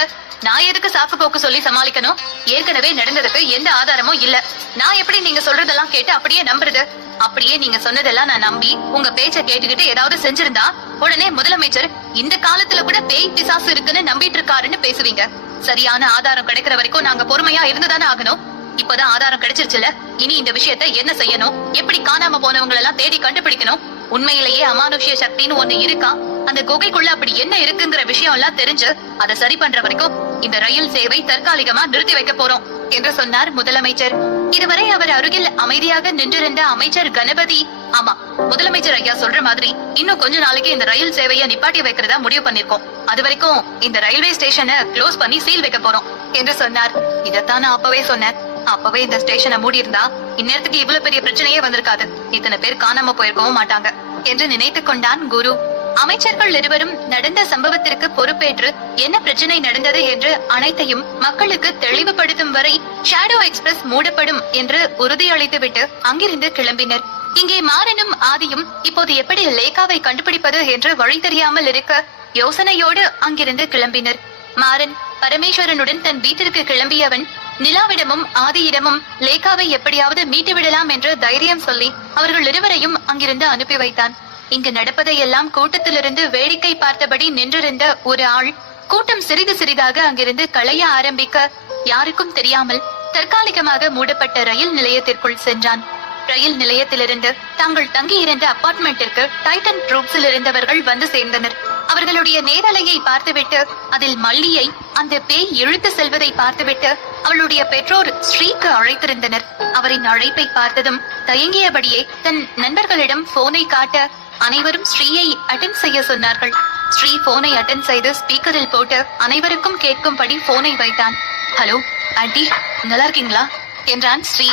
நான் எதுக்கு சாக்கு போக்கு சொல்லி சமாளிக்கணும்? ஏற்கனவே நடந்ததுக்கு எந்த ஆதாரமும் இல்ல. நான் எப்படி நீங்க சொல்றதெல்லாம் கேட்டு அப்படியே நம்புறது? அப்படியே நீங்க சொன்னதெல்லாம் நான் நம்பி உங்க பேச்ச கேட்டுக்கிட்டு ஏதாவது செஞ்சிருந்தா உடனே முதலமைச்சர் இந்த காலத்துல கூட பேய் பிசாசு இருக்குன்னு நம்பிட்டு இருக்காருன்னு பேசுவீங்க. சரியான ஆதாரம் கிடைக்கிற வரைக்கும் நாங்க பொறுமையா இருந்துதானே ஆகணும். இப்பதான் ஆதாரம் கிடைச்சிருச்சுல, இனி இந்த விஷயத்த என்ன செய்யணும்? எப்படி காணாம போனவங்க எல்லாம் தேடி கண்டுபிடிக்கணும்? உண்மையிலேயே அமானுஷ்ய சக்தின்னு ஒண்ணு இருக்கா? அந்த குகைக்குள்ள அப்படி என்ன இருக்குங்கிற விஷயம் எல்லாம் தெரிஞ்சு அதை சரி பண்ற வரைக்கும் இந்த ரயில் சேவை தற்காலிகமா நிறுத்தி வைக்க போறோம் என்று சொன்னார் முதலமைச்சர். இதுவரை அவர் அருகில் அமைதியாக நின்றிருந்த அமைச்சர் கணபதி, ஆமா முதலமைச்சர் ஐயா சொல்ற மாதிரி இன்னும் கொஞ்ச நாளைக்கு இந்த ரயில் சேவையை நிப்பாட்டி வைக்கிறதா முடிவு பண்ணிருக்கோம். அது வரைக்கும் இந்த ரயில்வே ஸ்டேஷனை க்ளோஸ் பண்ணி சீல் வைக்க போறோம் என்று சொன்னார். இதத்தான் நான் அப்பவே சொன்னேன். அப்பவே இந்த ஸ்டேஷனை மூடி இருந்தா இந்நேரத்துக்கு இவ்வளவு பெரிய பிரச்சனையே வந்திருக்காது, இத்தனை பேர் காணாம போயிருக்கவும் மாட்டாங்க என்று நினைத்துக் கொண்டான் குரு. அமைச்சர்கள் இருவரும் நடந்த சம்பவத்திற்கு பொறுப்பேற்று என்ன பிரச்சனை நடந்தது என்று அனைத்தையும் மக்களுக்கு தெளிவுபடுத்தும் வரை ஷேடோ எக்ஸ்பிரஸ் மூடப்படும் என்று உறுதியளித்துவிட்டு அங்கிருந்து கிளம்பினர். இங்கே மாறனும் ஆதியும் இப்போது எப்படி லேகாவை கண்டுபிடிப்பது என்று வழி தெரியாமல் இருக்க யோசனையோடு அங்கிருந்து கிளம்பினர். மாறன் பரமேஸ்வரனுடன் தன் வீட்டிற்கு கிளம்பியவன் நிலாவிடமும் ஆதியிடமும் லேகாவை எப்படியாவது மீட்டு விடலாம் என்று தைரியம் சொல்லி அவர்கள் இருவரையும் அங்கிருந்து அனுப்பி வைத்தான். இங்கு நடப்பதையெல்லாம் கூட்டத்திலிருந்து வேடிக்கை பார்த்தபடி நின்றிருந்த ஒரு ஆள் கூட்டம் சிறிது சிறிதாக அங்கிருந்து களைய ஆரம்பிக்க யாருக்கும் தெரியாமல் தற்காலிகமாக மூடப்பட்ட ரயில் நிலையத்திற்குள் சென்றான். ரயில் நிலையத்திலிருந்து தாங்கள் தங்கியிருந்த அபார்ட்மெண்டிற்கு டைட்டன் ட்ரூப்ஸில் இருந்தவர்கள் வந்து சேர்ந்தனர். அவர்களுடைய நேரலையை பார்த்துவிட்டு அதில் மல்லியை அந்த பேய் இழுத்து செல்வதை பார்த்துவிட்டு அவளுடைய பெற்றோர் ஸ்ரீக்கு அழைத்திருந்தனர். அவரின் அழைப்பை பார்த்ததும் தயங்கியபடியே தன் நண்பர்களிடம் போனை காட்ட அனைவரும் ஸ்ரீயை அட்டென்ட் செய்ய சொன்னார்கள். ஸ்ரீ போனை அட்டென்ட் செய்து ஸ்பீக்கரில் போட்டு அனைவருக்கும் கேட்கும்படி போனை வைத்தான். ஹலோ ஆண்டி, நல்லா இருக்கீங்களா என்றான் ஸ்ரீ.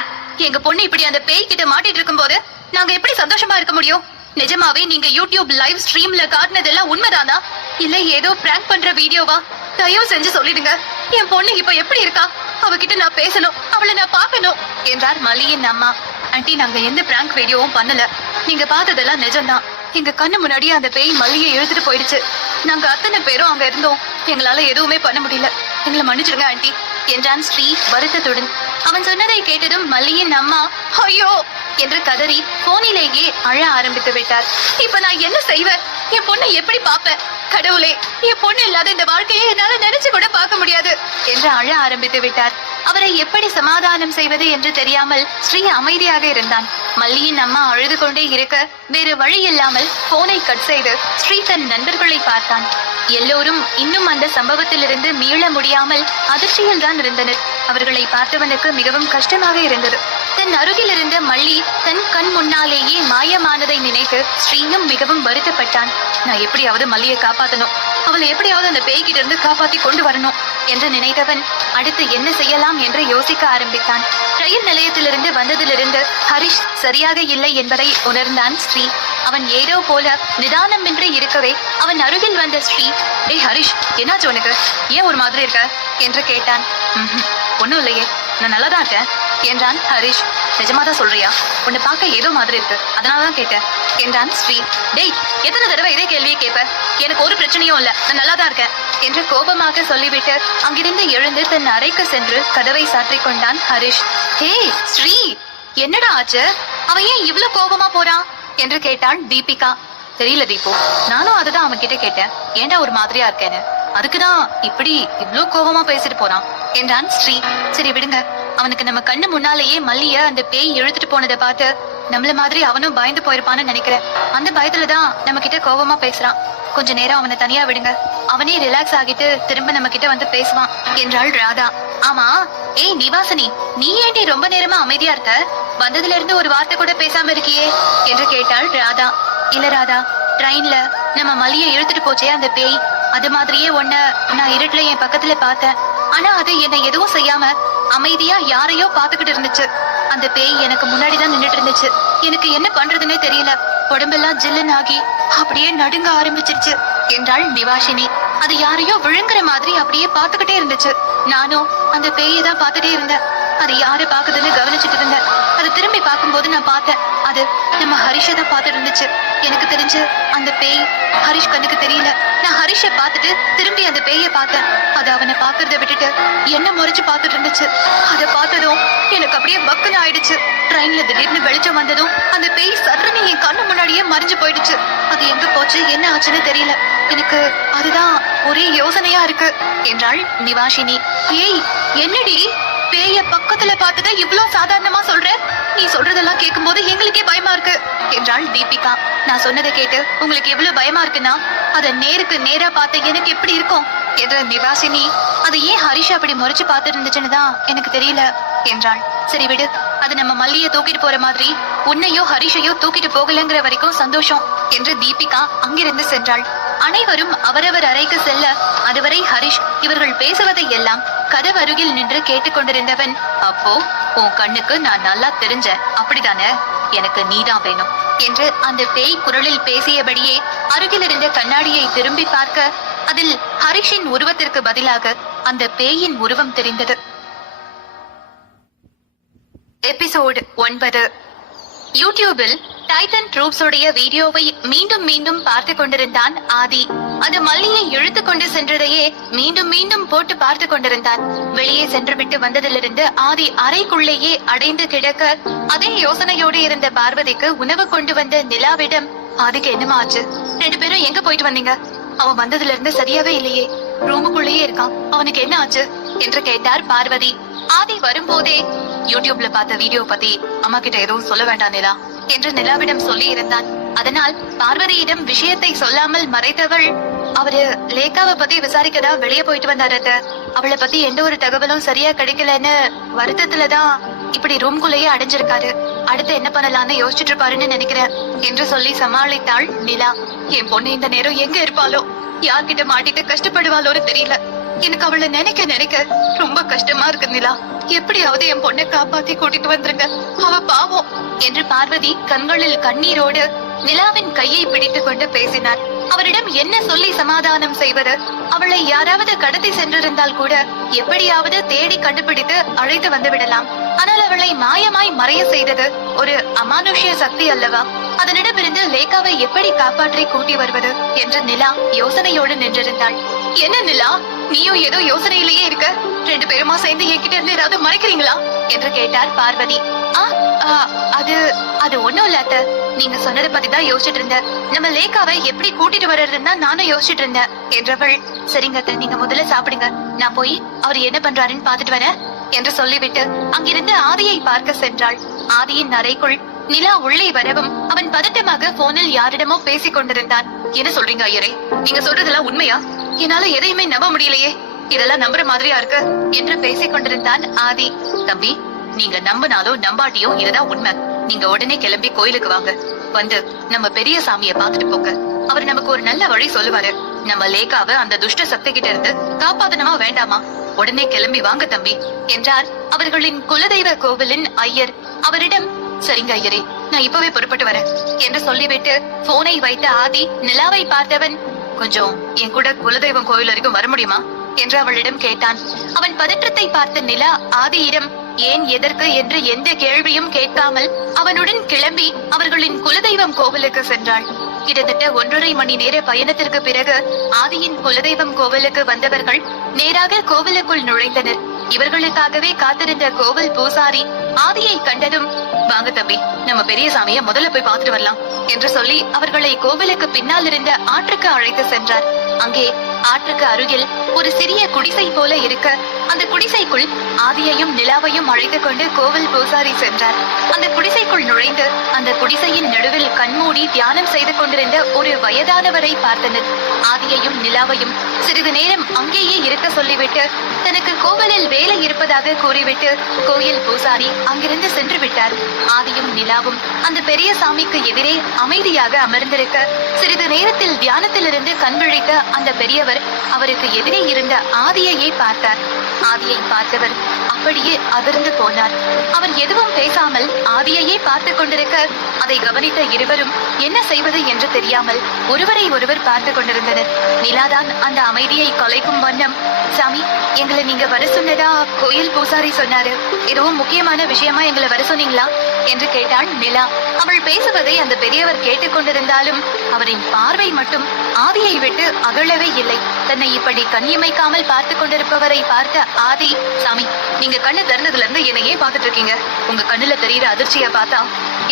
எங்க பொண்ணு இப்படி அந்த பேய் கிட்ட மாட்டிட்டு இருக்கும் போது நாங்க எப்படி சந்தோஷமா இருக்க முடியும்? நிஜமாவே நீங்க யூடியூப் லைவ் ஸ்ட்ரீம்ல காட்டினதெல்லாம் உண்மைதானா இல்ல ஏதோ பிராங்க் பண்ற வீடியோவா? தயவு செஞ்சு சொல்லிடுங்க. என் பொண்ணு இப்ப எப்படி இருக்கா? அவகிட்ட நான் பேசணும், அவளை நான் பார்க்கணும் என்றார் மல்லியின் அம்மா. ஆண்டி, நாங்க எந்த பிராங்க் வீடியோவும் பண்ணல, நீங்க பார்த்ததெல்லாம் நிஜம்தான். எங்க கண்ணு முன்னாடியே அந்த பேய் மல்லியை இழுத்துட்டு போயிடுச்சு. நாங்க அத்தனை பேரும் அங்க இருந்தோம், எங்களால எதுவுமே பண்ண முடியல, எங்களை மன்னிச்சிருங்க ஆண்டி என்றான் ஸ்ரீ வருத்தத்துடன். அவன் சொன்னதை கேட்டதும் மல்லியின் அம்மா ஐயோ என்று கதறி போனிலேயே அழ ஆரம்பித்து விட்டார். இப்ப நான் என்ன செய்வேன்? என் பொண்ணை எப்படி பாப்பேன்? கடவுளே, என் பொண்ணு இல்லாத இந்த வாழ்க்கையை என்னால நினைச்சு கூட பார்க்க முடியாது. முடியாது என்று அழ ஆரம்பித்து விட்டார். அவரை எப்படி சமாதானம் செய்வது என்று தெரியாமல் ஸ்ரீ அமைதியாக இருந்தான். மல்லியின் அம்மா அழுது கொண்டே இருக்க வேறு வழி இல்லாமல் போனை கட் செய்து ஸ்ரீ தன் நண்பர்களை பார்த்தான். எல்லோரும் இன்னும் அந்த சம்பவத்திலிருந்து மீள முடியாமல் அதிர்ச்சியில் தான் இருந்தனர். அவர்களை பார்த்தவனுக்கு மிகவும் கஷ்டமாக இருந்தது. தன் அருகில் இருந்த மல்லி தன் கண் முன்னாலேயே மாயமானதை நினைத்து ஸ்ரீயும் மிகவும் வருத்தப்பட்டான். நான் எப்படியாவது மல்லியை காப்பாற்றணும், அவளை எப்படியாவது அந்த பேய்கிட்ட இருந்து காப்பாத்தி கொண்டு வரணும் என்று நினைத்தவன் அடுத்து என்ன செய்யலாம் என்று யோசிக்க ஆரம்பித்தான். ரயில் நிலையத்திலிருந்து வந்ததிலிருந்து ஹரிஷ் சரியாக இல்லை என்பதை உணர்ந்தான் ஸ்ரீ. அவன் ஏதோ போல நிதானமின்றி இருக்கவே அவன் அருகில் வந்த ஸ்ரீ, "ஏய் ஹரிஷ், என்னாச்சு உனக்கு? ஏன் ஒரு மாதிரி இருக்க?" என்று கேட்டான். "ஒன்னும் இல்லையே, நான் நல்லாதான் இருக்கேன்" என்றான் ஹரிஷ். "நிஜமாதான் சொல்றியா? உன்னை பார்க்க ஏதோ மாதிரி இருக்கு, அதனாலதான் கேட்டேன்" என்றான் ஸ்ரீ. "டேய், எத்தனை தடவை இதே கேள்வியை கேட்ப? எனக்கு ஒரு பிரச்சனையும் இல்ல, நான் நல்லாதான் இருக்கேன்" என்று கோபமாக சொல்லிவிட்டு அங்கிருந்து எழுந்து தன் அறைக்கு சென்று கதவை சாற்றிக் கொண்டான் ஹரிஷ். "ஹேய் ஸ்ரீ, என்னடா ஆச்சு? அவன் ஏன் இவ்வளவு கோபமா போறான்?" என்று கேட்டான் தீபிகா. "தெரியல தீபு, நானும் அதுதான் அவன் கிட்ட கேட்டேன், ஏன்டா ஒரு மாதிரியா இருக்கேன்னு. அதுக்குதான் இப்படி இவ்ளோ கோபமா பேசிட்டு போறான்" என்றான் ஸ்ரீ. "சரி விடுங்க, அவனுக்கு நம்ம கண்ணு முன்னாலேயே மல்லிய அந்த பேய் இழுத்துட்டு போனதை பார்த்து நம்மள மாதிரி அவனும் பயந்து போயிருப்பான்னு நினைக்கிறேன். அந்த பயத்துலதான் நம்ம கிட்ட கோபமா பேசுறான். கொஞ்ச நேரம் அவனை தனியா விடுங்க, அவனே ரிலாக்ஸ் ஆகிட்டு திரும்ப நம்ம கிட்ட வந்து பேசுவான்" என்றாள் ராதா. "ஆமா, ஏய் நிவாசினி, நீ ஏண்டி ரொம்ப நேரமா அமைதியா இருக்க? வந்ததுல இருந்து ஒரு வார்த்தை கூட பேசாம இருக்கியே" என்று கேட்டாள் ராதா. "இல்ல ராதா, ட்ரெயின்ல நம்ம மல்லியை இழுத்துட்டு போச்சே அந்த பேய், அது மாதிரியே ஒன்ன நான் இருட்டுல என் பக்கத்துல பார்த்தேன். ஆனா அது என்னை எதுவும் செய்யாம அமைதியா யாரையோ பாத்துக்கிட்டு இருந்துச்சு. அந்த பேய் எனக்கு முன்னாடிதான் நின்னுட்டு இருந்துச்சு. எனக்கு என்ன பண்றதுன்னே தெரியல. உடம்பெல்லாம் ஜில்லுன்னு ஆகி அப்படியே நடுங்க ஆரம்பிச்சிருச்சு" என்றாள் நிவாஷினி. "அது யாரையோ விழுங்குற மாதிரி அப்படியே பாத்துக்கிட்டே இருந்துச்சு. நானும் அந்த பேயை தான் பாத்துட்டே இருந்தேன். அது யாரு பாக்குதுன்னு கவனிச்சுட்டு இருந்தேன். அது திரும்பி பார்க்கும்போது நான் பார்த்தேன், அது நம்ம ஹரிஷை தான் பாத்துட்டு இருந்துச்சு. எனக்கு தெரிஞ்சு அந்த பேய் ஹரிஷ் கண்ணுக்கு தெரியல. நான் ஹரிஷை பார்த்துட்டு திரும்பி அந்த பேயை பார்த்தேன். அது அவனை பாக்குறத விட்டுட்டு என்ன முறைச்சு பாத்துட்டு இருந்துச்சு. அதை பார்த்ததும் எனக்கு அப்படியே பக்குன்னு ஆயிடுச்சு. ட்ரெயின்ல திடீர்னு வெளிச்சம் வந்ததும் அந்த பேய் சர்றன்னு என் கண்ணு முன்னாடியே மறைஞ்சு போயிடுச்சு. அது எங்க போச்சு, என்ன ஆச்சுன்னு தெரியல. எனக்கு அதுதான் ஒரே யோசனையா இருக்கு" என்றாள் நிவாஷினி. "ஏய் என்னடி, பேய பக்கத்துல பார்த்தத இவ்ளோ சாதாரணமா சொல்ற? நீ சொல்றதெல்லாம் கேட்கும் போது எங்களுக்கே பயமா இருக்கு" என்றாள் தீபிகா. "நான் சொன்னதை கேட்டு உங்களுக்கு எவ்வளவு பயமா இருக்குன்னா அத நேருக்கு நேரா பார்த்த எனக்கு எப்படி இருக்கும்" என்ற நிவாசினி. "அது ஏன் ஹரிஷ் அப்படி முறைச்சு பார்த்துட்டு இருந்துச்சுன்னு தான் எனக்கு தெரியல" என்றாள். "சரி விடு, அது நம்ம மல்லிய தூக்கிட்டு போற மாதிரி உன்னையோ ஹரிஷையோ தூக்கிட்டு போகலங்கிற வரைக்கும் சந்தோஷம்" என்று தீபிகா அங்கிருந்து சென்றாள். அனைவரும் அவரவர் அறைக்கு செல்ல அதுவரை ஹரிஷ் இவர்கள் பேசுவதை எல்லாம் கதவு அருகில் நின்று கேட்டுக்கொண்டிருந்தவன், "அப்போ உன் கண்ணுக்கு நான் நல்லா தெரிஞ்சேன், அப்படிதானே? எனக்கு நீதான் வேணும்" என்று அந்த பேய் குரலில் பேசியபடியே அருகில் இருந்த கண்ணாடியை திரும்பி பார்க்க அதில் ஹரிஷின் உருவத்திற்கு பதிலாக அந்த பேயின் உருவம் தெரிந்தது. எபிசோடு 9. யூடியூபில் டைட்டன் ட்ரூப்ஸ் உடைய வீடியோவை மீண்டும் மீண்டும் பார்த்து கொண்டிருந்தான் ஆதி. அது மல்லியை இழுத்து கொண்டு சென்றதையே மீண்டும் மீண்டும் போட்டு பார்த்து கொண்டிருந்தான். வெளியே சென்று விட்டு வந்ததிலிருந்து ஆதி அறைக்குள்ளேயே அடைந்து கிடக்க அதே யோசனையோடு இருந்த பார்வதிக்கு உணவு கொண்டு வந்த நிலாவிடம், "ஆதிக்கு என்னமா ஆச்சு? 2 பேரும் எங்க போயிட்டு வந்தீங்க? அவன் வந்ததுல இருந்து சரியாவே இல்லையே, ரூமுக்குள்ளேயே இருக்கான், அவனுக்கு என்ன ஆச்சு?" என்று கேட்டார் பார்வதி. ஆதி வரும்போதே, "யூடியூப்ல பார்த்த வீடியோ பத்தி அம்மா கிட்ட எதுவும் சொல்ல வேண்டாம் நிலா" என்று நிலாவிடம் சொல்லி இருந்தான். அதனால் பார்வதியிடம் விஷயத்தை சொல்லாமல் மறைத்தவள், "அவரு லேகாவை பத்தி விசாரிக்கதா வெளியே போயிட்டு வந்தாரு. அவளை பத்தி எந்த ஒரு தகவலும் சரியா கிடைக்கலன்னு வருத்தத்துலதான் இப்படி ரூம்குள்ளேயே அடைஞ்சிருக்காரு. அடுத்து என்ன பண்ணலான்னு யோசிச்சுட்டு இருப்பாருன்னு நினைக்கிறேன்" என்று சொல்லி சமாளித்தாள் நிலா. "என் பொண்ணு இந்த நேரம் எங்க இருப்பாளோ, யார்கிட்ட மாட்டிட்டு கஷ்டப்படுவாளோன்னு தெரியல. எனக்கு அவளை நினைக்க நினைக்க ரொம்ப கஷ்டமா இருக்கு நிலா. எப்படியாவது என் பொண்ணை காப்பாத்தி கூட்டிட்டு வந்துருங்க, அவ பாவம்" என்று பார்வதி கண்களில் கண்ணீரோடு நிலாவின் கையை பிடித்துக் கொண்டு பேசினார். அவரிடம் என்ன சொல்லி சமாதானம் செய்வது? அவளை யாராவது கடத்தி சென்றிருந்தால் கூட எப்படியாவது தேடி கண்டுபிடித்து அழைத்து வந்து விடலாம். ஆனால் அவளை மாயமாய் மறைய செய்தது ஒரு அமானுஷ்ய சக்தி அல்லவா? அதனிடமிருந்து லேகாவை எப்படி காப்பாற்றி கூட்டி வருவது என்று நிலா யோசனையோடு நின்றிருந்தாள். "என்ன நிலா, நீயும் ஏதோ யோசனையிலேயே இருக்க. 2 பேருமா சேர்ந்து என்கிட்ட இருந்து ஏதாவது மறைக்கிறீங்களா என்று கேட்டார் பார்வதி. அது ஒண்ணும் இல்ல அத்தை. நீங்க சொன்னதை பத்தி தான் யோசிச்சுட்டு இருந்தேன். நம்ம லேக்காவை எப்படி கூட்டிட்டு வர்றதுன்னு நானும் யோசிச்சுட்டு இருந்தேன் என்றவள். சரிங்க அத்தை, நீங்க முதல்ல சாப்பிடுங்க, நான் போய் அவர் என்ன பண்றாருன்னு பாத்துட்டு வரேன் என்று சொல்லிவிட்டு அங்கிருந்து ஆதியை பார்க்க சென்றாள். ஆதியின் அறைக்குள் நிலா உள்ளே வரவும் அவன் பதட்டமாக போனில் யாரிடமோ பேசிக் கொண்டிருந்தான். என்ன சொல்றீங்க ஐயரே? நீங்க சொல்றதெல்லாம் உண்மையா? என்னால எதையுமே நம்ப முடியலையே. இதெல்லாம் நம்புற மாதிரியா இருக்கு என்று பேசிக் கொண்டிருந்தான் ஆதி. தம்பி, நீங்க நம்பினாலோ நம்பாட்டியோ இதுதான் உண்மை. நீங்க உடனே கிளம்பி கோயிலுக்கு வாங்க. வந்து நம்ம பெரிய சாமியை பாத்துட்டு போங்க. அவர் நமக்கு ஒரு நல்ல வழி சொல்லுவாரு. நம்ம லேக்காவை அந்த துஷ்ட சக்தி கிட்ட இருந்து காப்பாத்தனமா வேண்டாமா? உடனே கிளம்பி வாங்க தம்பி என்றார் அவர்களின் குலதெய்வ கோவிலின் ஐயர். அவரிடம், சரிங்க ஐயரே, நான் இப்பவே புறப்பட்டு வரேன் என்று சொல்லிவிட்டு போனை வைத்த ஆதி நிலாவை பார்த்தவன், கொஞ்சம் என் கூட குலதெய்வம் கோவில் வரைக்கும் வர முடியுமா என்று அவளிடம் கேட்டான். அவன் பதற்றத்தை பார்த்த நிலா ஆதியிடம் ஏன் எதற்கு என்று எந்த கேள்வியும் கேட்காமல் அவனுடன் கிளம்பி அவர்களின் குலதெய்வம் கோவிலுக்கு சென்றாள். கிட்டத்தட்ட 1.5 மணி நேர பயணத்திற்கு பிறகு ஆதியின் குலதெய்வம் கோவிலுக்கு வந்தவர்கள் நேராக கோவிலுக்குள் நுழைந்தனர். இவர்களுக்காகவே காத்திருந்த கோவில் பூசாரி ஆதியை கண்டதும், வாங்க தம்பி, நம்ம பெரிய சாமியை முதல்ல போய் பார்த்துட்டு வரலாம் என்று சொல்லி அவர்களை கோவிலுக்கு பின்னால் இருந்த ஆற்றுக்கு அழைத்து சென்றார். அங்கே ஆற்றுக்கு அருகில் ஒரு சிறிய குடிசை போல இருக்க அந்த குடிசைக்குள் ஆதியையும் நிலாவையும் அழைத்துக் கொண்டு கோவில் பூசாரி சென்றார். அந்த குடிசைக்குள் நுழைந்து அந்த குடிசையின் நடுவில் கண்மூடி தியானம் செய்து கொண்டிருந்த ஒரு வயதானவரை பார்த்தனர். ஆதியையும் நிலாவையும் சிறிது நேரம் அங்கேயே இருக்க சொல்லிவிட்டு தனக்கு கோவிலில் வேலை இருப்பதாக கூறிவிட்டு கோயில் பூசாரி அங்கிருந்து சென்று விட்டார். ஆதியும் நிலாவும் அந்த பெரிய சாமிக்கு எதிரே அமைதியாக அமர்ந்திருக்க சிறிது நேரத்தில் தியானத்திலிருந்து கண் விழித்த அந்த பெரியவர் அவருக்கு எதிரே இருந்த ஆதியையே பார்த்தார். ஆதியை பார்த்தவர் அப்படியே அதிர்ந்து போனார். அவர் எதுவும் பேசாமல் ஆதியையே பார்த்து கொண்டிருக்க அதை கவனித்த இருவரும் என்ன செய்வது என்று தெரியாமல் ஒருவரை ஒருவர் பார்த்து கொண்டிருந்தனர். நிலாதான் அந்த அமைதியை கலைக்கும் வண்ணம், சாமி, எங்களை நீங்க வர சொன்னதா கோயில் பூசாரி சொன்னாரு. எதுவும் முக்கியமான விஷயமா எங்களை வர சொன்னீங்களா என்று கேட்டாள் நிலா. அவள் பேசுவதை அந்த பெரியவர் கேட்டுக்கொண்டிருந்தாலும் அவரின் பார்வை மட்டும் ஆதியை விட்டு அகழவே இல்லை. தன்னை இப்படி கண்ணிமைக்காமல் பார்த்து கொண்டிருப்பவரை பார்த்த ஆதி, சாமி, நீங்க கண்ணு திறந்ததுல இருந்து என்னையே பார்த்துட்டு இருக்கீங்க. உங்க கண்ணுல தெரியுற அதிர்ச்சிய பார்த்தா